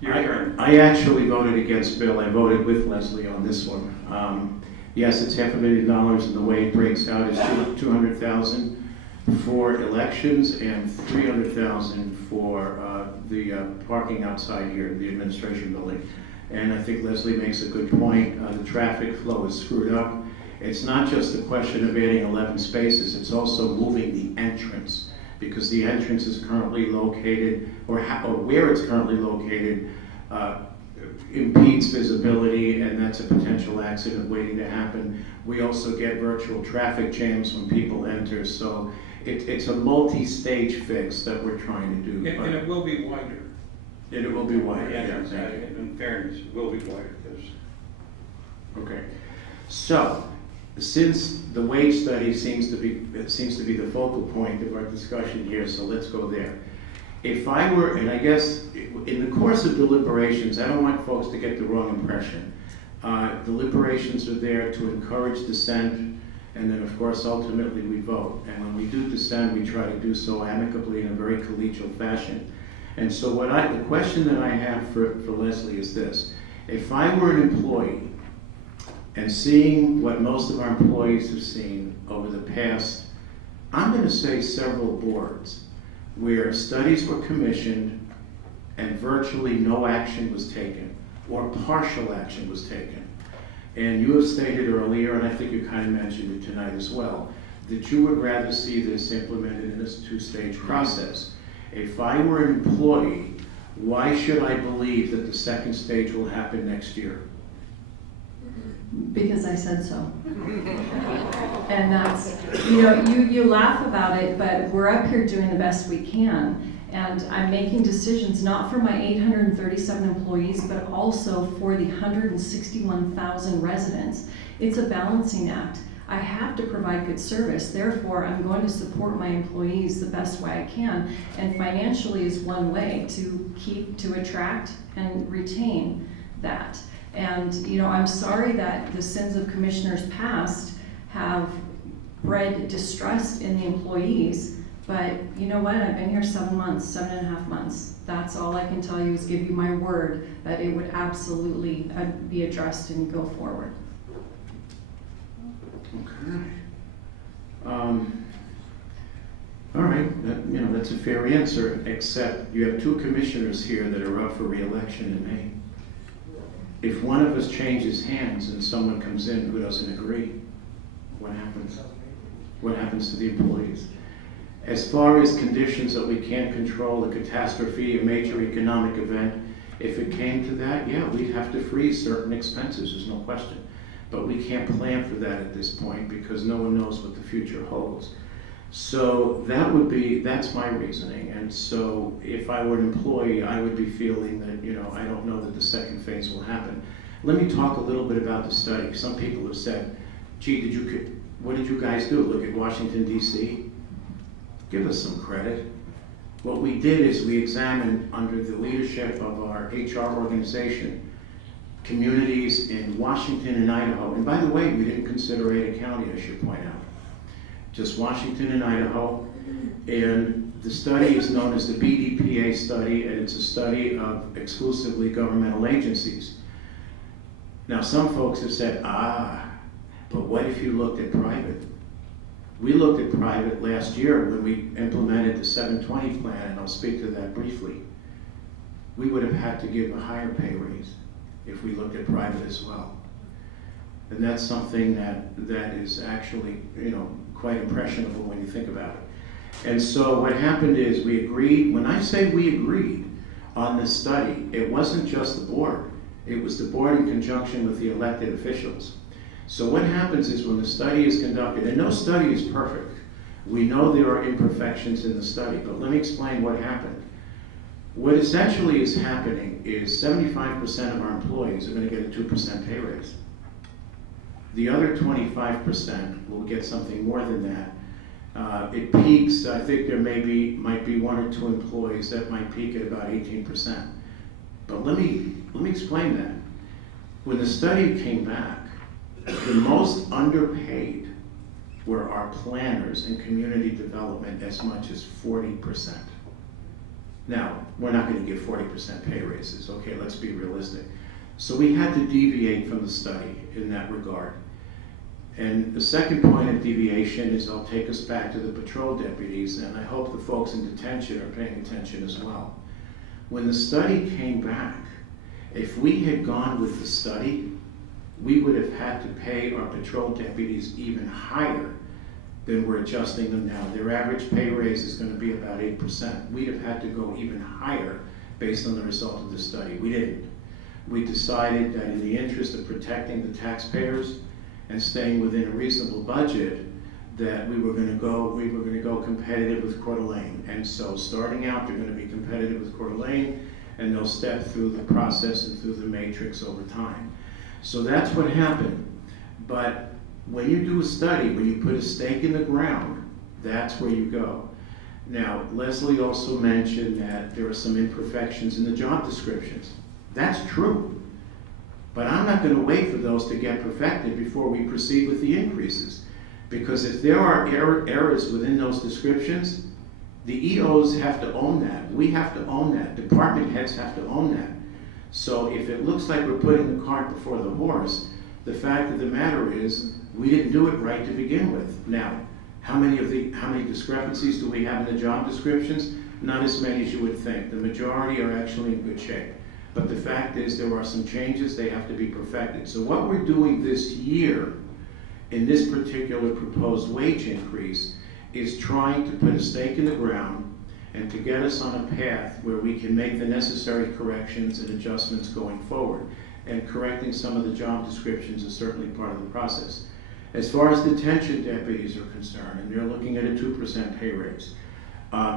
Your turn. I actually voted against Bill. I voted with Leslie on this one. Yes, it's $500,000, and the way it breaks out is $200,000 for elections and $300,000 for the parking outside here, the administration building. And I think Leslie makes a good point. The traffic flow is screwed up. It's not just a question of adding 11 spaces, it's also moving the entrance, because the entrance is currently located, or where it's currently located, impedes visibility, and that's a potential accident waiting to happen. We also get virtual traffic jams when people enter, so it's a multi-stage fix that we're trying to do. And it will be wider. And it will be wider. Yeah, Yeah, in fairness, it will be wider. Okay. So, since the wage study seems to be the focal point of our discussion here, so let's go there. If I were, and I guess in the course of deliberations, I don't want folks to get the wrong impression. Deliberations are there to encourage dissent, and then of course ultimately we vote. And when we do dissent, we try to do so amicably in a very collegial fashion. And so the question that I have for Leslie is this. If I were an employee, and seeing what most of our employees have seen over the past, I'm going to say several boards, where studies were commissioned and virtually no action was taken, or partial action was taken. And you have stated earlier, and I think you kind of mentioned it tonight as well, that you would rather see this implemented in this 2-stage process. If I were an employee, why should I believe that the 2nd stage will happen next year? Because I said so. And that's, you laugh about it, but we're up here doing the best we can. And I'm making decisions not for my 837 employees, but also for the 161,000 residents. It's a balancing act. I have to provide good service. Therefore, I'm going to support my employees the best way I can. And financially is one way to attract and retain that. And I'm sorry that the sins of commissioners past have bred distrust in the employees, but you know what? I've been here 7.5 months. That's all I can tell you is give you my word that it would absolutely be addressed and go forward. Okay. All right, that's a fair answer, except you have 2 commissioners here that are up for re-election in May. If one of us changes hands and someone comes in who doesn't agree, what happens? What happens to the employees? As far as conditions that we can't control, a catastrophe, a major economic event, if it came to that, yeah, we'd have to freeze certain expenses, there's no question. But we can't plan for that at this point because no one knows what the future holds. So that's my reasoning. And so if I were an employee, I would be feeling that, I don't know that the second phase will happen. Let me talk a little bit about the study. Some people have said, gee, what did you guys do? Look at Washington, D.C.? Give us some credit. What we did is we examined, under the leadership of our HR organization, communities in Washington and Idaho. And by the way, we didn't consider Ada County, I should point out. Just Washington and Idaho. And the study is known as the BDPA study, and it's a study of exclusively governmental agencies. Now, some folks have said, but what if you looked at private? We looked at private last year when we implemented the 720 plan, and I'll speak to that briefly. We would have had to give a higher pay raise if we looked at private as well. And that's something that is actually, quite impressionable when you think about it. And so what happened is we agreed. When I say we agreed on this study, it wasn't just the board. It was the board in conjunction with the elected officials. So what happens is when the study is conducted, and no study is perfect. We know there are imperfections in the study, but let me explain what happened. What essentially is happening is 75% of our employees are going to get a 2% pay raise. The other 25% will get something more than that. It peaks, I think there might be 1 or 2 employees that might peak at about 18%. But let me explain that. When the study came back, the most underpaid were our planners in community development, as much as 40%. Now, we're not going to give 40% pay raises, okay, let's be realistic. So we had to deviate from the study in that regard. And the second point of deviation is I'll take us back to the patrol deputies, and I hope the folks in detention are paying attention as well. When the study came back, if we had gone with the study, we would have had to pay our patrol deputies even higher than we're adjusting them now. Their average pay raise is going to be about 8%. We'd have had to go even higher based on the result of the study. We didn't. We decided that in the interest of protecting the taxpayers and staying within a reasonable budget, that we were going to go competitive with Coeur d'Alene. And so starting out, they're going to be competitive with Coeur d'Alene, and they'll step through the process and through the matrix over time. So that's what happened. But when you do a study, when you put a stake in the ground, that's where you go. Now, Leslie also mentioned that there are some imperfections in the job descriptions. That's true. But I'm not going to wait for those to get perfected before we proceed with the increases. Because if there are errors within those descriptions, the EOs have to own that. We have to own that. Department heads have to own that. So if it looks like we're putting the cart before the horse, the fact of the matter is we didn't do it right to begin with. Now, how many discrepancies do we have in the job descriptions? Not as many as you would think. The majority are actually in good shape. But the fact is there are some changes, they have to be perfected. So what we're doing this year in this particular proposed wage increase is trying to put a stake in the ground and to get us on a path where we can make the necessary corrections and adjustments going forward. And correcting some of the job descriptions is certainly part of the process. As far as detention deputies are concerned, and they're looking at a 2% pay raise,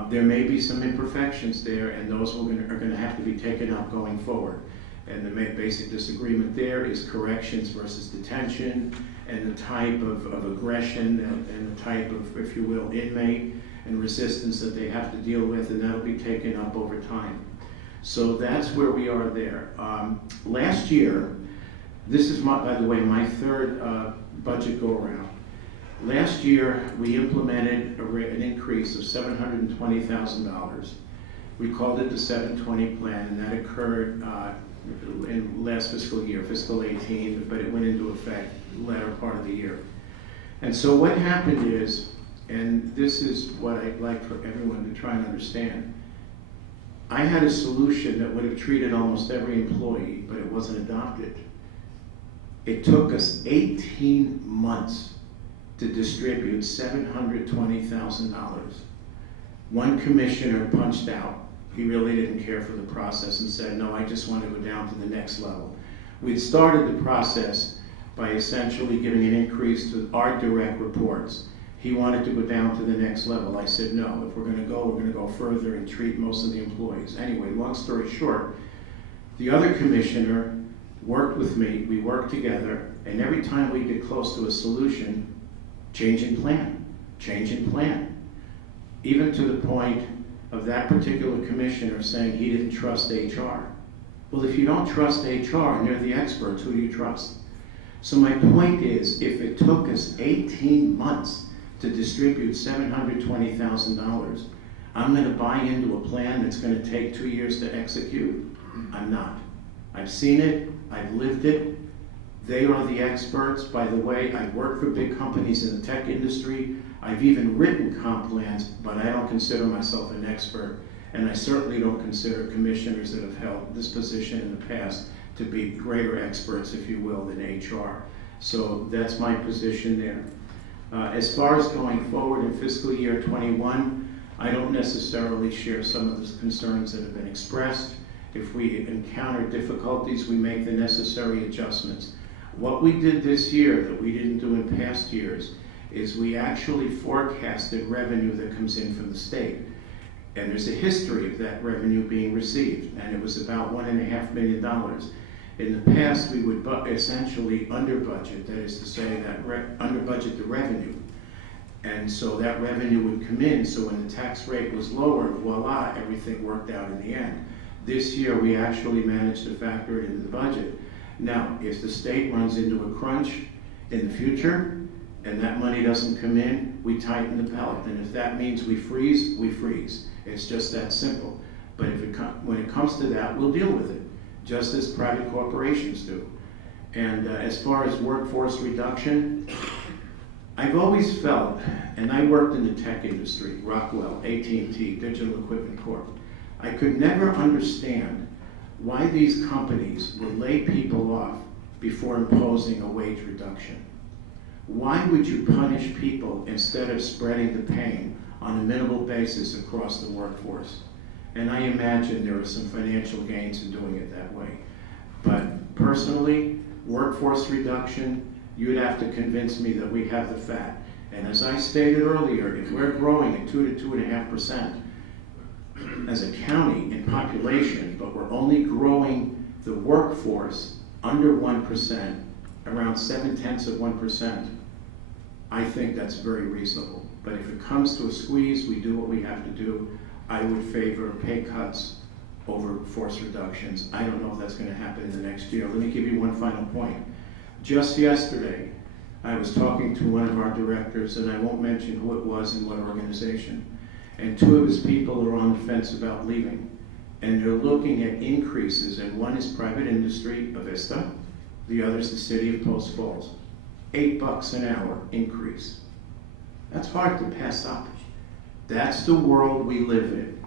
there may be some imperfections there, and those are going to have to be taken up going forward. And the basic disagreement there is corrections versus detention, and the type of aggression and the type of, if you will, inmate and resistance that they have to deal with, and that'll be taken up over time. So that's where we are there. Last year, this is, by the way, my third budget go-around. Last year, we implemented an increase of $720,000. We called it the 720 plan, and that occurred in last fiscal year, fiscal 18, but it went into effect the latter part of the year. And so what happened is, and this is what I'd like for everyone to try and understand, I had a solution that would have treated almost every employee, but it wasn't adopted. It took us 18 months to distribute $720,000. One commissioner punched out. He really didn't care for the process and said, no, I just want to go down to the next level. We'd started the process by essentially giving an increase to our direct reports. He wanted to go down to the next level. I said, no, if we're gonna go further and treat most of the employees. Anyway, long story short, the other commissioner worked with me, we worked together, and every time we get close to a solution, change in plan. Even to the point of that particular commissioner saying he didn't trust HR. Well, if you don't trust HR and they're the experts, who do you trust? So my point is, if it took us 18 months to distribute $720,000, I'm gonna buy into a plan that's gonna take 2 years to execute? I'm not. I've seen it, I've lived it. They are the experts. By the way, I've worked for big companies in the tech industry. I've even written comp plans, but I don't consider myself an expert. And I certainly don't consider commissioners that have held this position in the past to be greater experts, if you will, than HR. So that's my position there. As far as going forward in fiscal year 21, I don't necessarily share some of the concerns that have been expressed. If we encounter difficulties, we make the necessary adjustments. What we did this year that we didn't do in past years is we actually forecasted revenue that comes in from the state. And there's a history of that revenue being received, and it was about $1.5 million. In the past, we would essentially under budget, that is to say that under budget the revenue. And so that revenue would come in, so when the tax rate was lower, voila, everything worked out in the end. This year, we actually managed to factor it into the budget. Now, if the state runs into a crunch in the future, and that money doesn't come in, we tighten the belt. And if that means we freeze, we freeze. It's just that simple. But when it comes to that, we'll deal with it, just as private corporations do. And as far as workforce reduction, I've always felt, and I worked in the tech industry, Rockwell, AT&T, Digital Equipment Corp. I could never understand why these companies would lay people off before imposing a wage reduction. Why would you punish people instead of spreading the pain on a minimal basis across the workforce? And I imagine there are some financial gains in doing it that way. But personally, workforce reduction, you'd have to convince me that we have the fat. And as I stated earlier, if we're growing at 2 to 2.5% as a county in population, but we're only growing the workforce under 1%, around 0.7%, I think that's very reasonable. But if it comes to a squeeze, we do what we have to do. I would favor pay cuts over force reductions. I don't know if that's going to happen in the next year. Let me give you one final point. Just yesterday, I was talking to one of our directors, and I won't mention who it was and what organization, and 2 of his people are on the fence about leaving. And they're looking at increases, and one is private industry, Avista, the other is the city of Post Falls. $8 an hour increase. That's hard to pass up. That's the world we live in.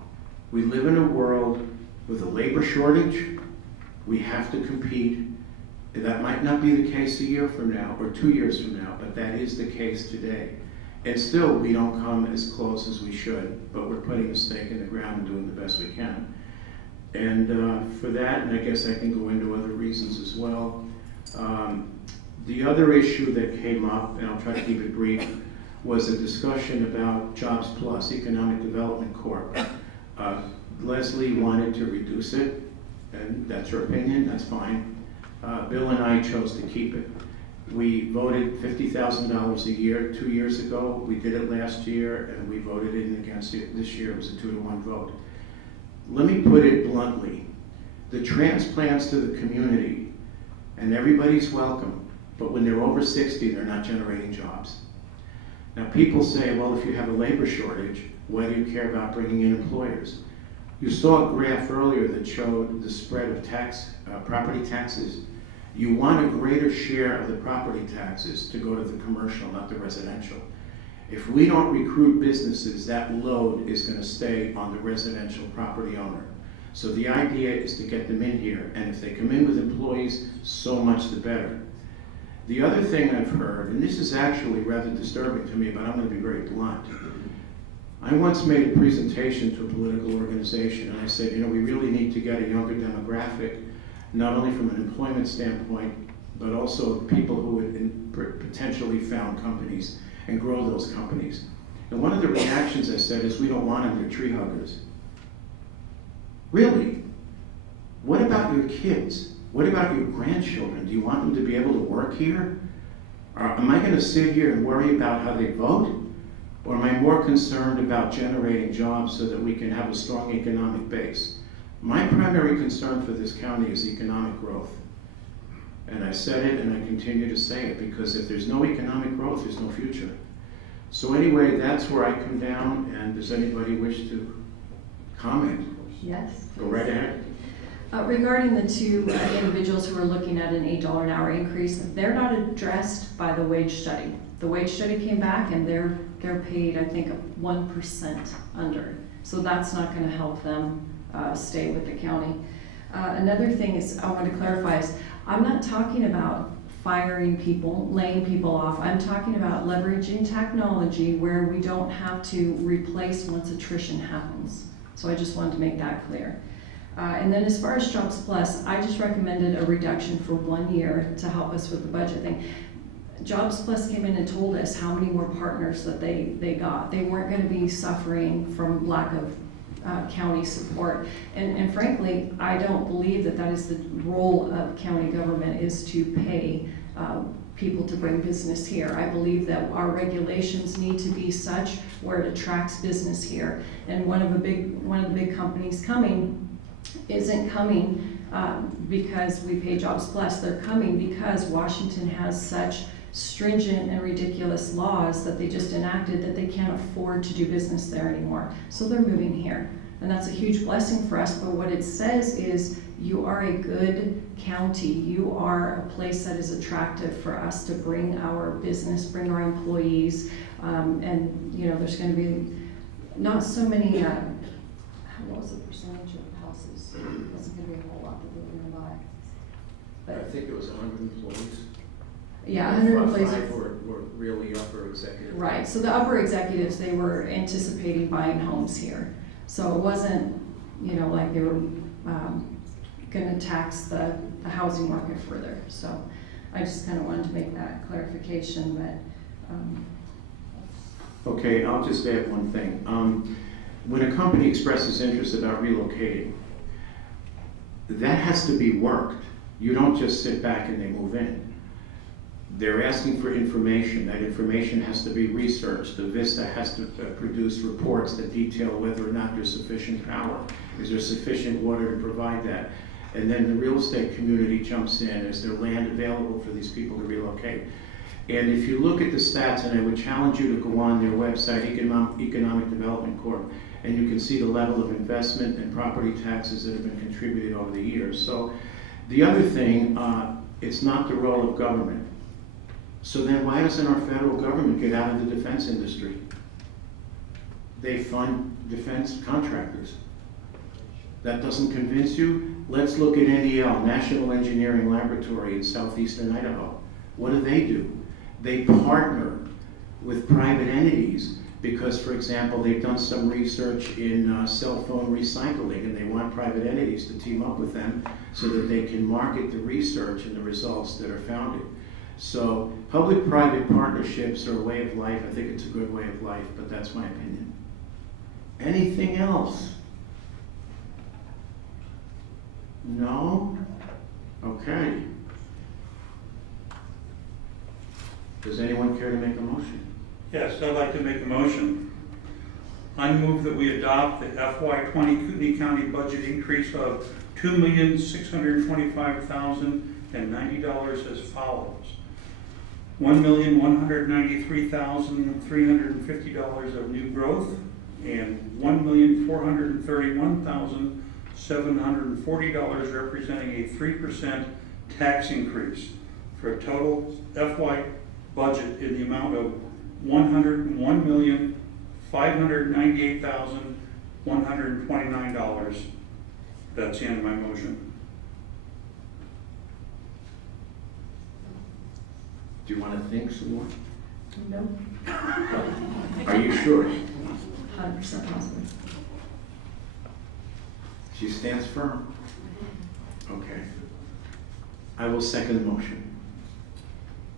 We live in a world with a labor shortage. We have to compete. That might not be the case a year from now or 2 years from now, but that is the case today. And still, we don't come as close as we should, but we're putting a stake in the ground and doing the best we can. And for that, and I guess I can go into other reasons as well, the other issue that came up, and I'll try to keep it brief, was a discussion about Jobs Plus, Economic Development Corp. Leslie wanted to reduce it, and that's her opinion, that's fine. Bill and I chose to keep it. We voted $50,000 a year 2 years ago. We did it last year, and we voted in against it this year. It was a 2-to-1 vote. Let me put it bluntly. The transplants to the community, and everybody's welcome, but when they're over 60, they're not generating jobs. Now, people say, well, if you have a labor shortage, why do you care about bringing in employers? You saw a graph earlier that showed the spread of property taxes. You want a greater share of the property taxes to go to the commercial, not the residential. If we don't recruit businesses, that load is going to stay on the residential property owner. So the idea is to get them in here, and if they come in with employees, so much the better. The other thing I've heard, and this is actually rather disturbing to me, but I'm going to be very blunt. I once made a presentation to a political organization, and I said, you know, we really need to get a younger demographic, not only from an employment standpoint, but also people who would potentially found companies. and grow those companies. And one of the reactions I said is, we don't want them, they're tree huggers. Really? What about your kids? What about your grandchildren? Do you want them to be able to work here? Am I going to sit here and worry about how they vote? Or am I more concerned about generating jobs so that we can have a strong economic base? My primary concern for this county is economic growth. And I said it and I continue to say it, because if there's no economic growth, there's no future. So anyway, that's where I come down, and does anybody wish to comment? Yes. Go right ahead. Regarding the two individuals who are looking at an $8 an hour increase, they're not addressed by the wage study. The wage study came back and they're paid, I think, 1% under. So that's not going to help them stay with the county. Another thing is, I want to clarify, is I'm not talking about firing people, laying people off. I'm talking about leveraging technology where we don't have to replace once attrition happens. So I just wanted to make that clear. And then as far as Jobs Plus, I just recommended a reduction for 1 year to help us with the budget thing. Jobs Plus came in and told us how many more partners that they got. They weren't going to be suffering from lack of county support. And frankly, I don't believe that that is the role of county government, is to pay people to bring business here. I believe that our regulations need to be such where it attracts business here. And one of the big companies coming isn't coming because we pay Jobs Plus. They're coming because Washington has such stringent and ridiculous laws that they just enacted that they can't afford to do business there anymore. So they're moving here. And that's a huge blessing for us, but what it says is you are a good county. You are a place that is attractive for us to bring our business, bring our employees, and you know, there's going to be not so many, what was the percentage of houses? It wasn't going to be a whole lot that they were going to buy. But I think it was 100 employees. yeah, 100 employees. 5 were really upper executives. Right, so the upper executives, they were anticipating buying homes here. So it wasn't, you know, like they were going to tax the housing market further. So I just kind of wanted to make that clarification. But Okay, I'll just add one thing. When a company expresses interest about relocating, that has to be worked. You don't just sit back and they move in. They're asking for information. That information has to be researched. The VISTA has to produce reports that detail whether or not there's sufficient power. Is there sufficient water to provide that? And then the real estate community jumps in. Is there land available for these people to relocate? And if you look at the stats, and I would challenge you to go on their website, Economic Development Corp., and you can see the level of investment and property taxes that have been contributed over the years. So the other thing, it's not the role of government. So then why doesn't our federal government get out of the defense industry? They fund defense contractors. That doesn't convince you? Let's look at NEL, National Engineering Laboratory in southeastern Idaho. What do? They partner with private entities because, for example, they've done some research in cell phone recycling, and they want private entities to team up with them so that they can market the research and the results that are founded. So public-private partnerships are a way of life. I think it's a good way of life, but that's my opinion. Anything else? No? Okay. Does anyone care to make a motion? Yes, I'd like to make a motion. I move that we adopt the FY20 Kootenai County budget increase of $2,625,090 as follows. $1,193,350 of new growth and $1,431,740 representing a 3% tax increase for a total FY budget in the amount of $101,598,129. That's the end of my motion. Do you want to think some more? no, Are you sure? 100% positive. She stands firm. Okay. I will second the motion.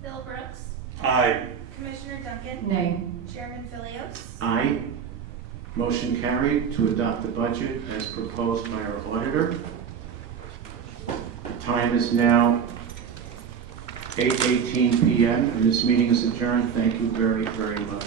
Bill Brooks, Aye. Commissioner Duncan. Nay. Chairman Philios. Aye. Motion carried to adopt the budget as proposed by our auditor. The time is now 8:18 p.m. and this meeting is adjourned. Thank you very, very much.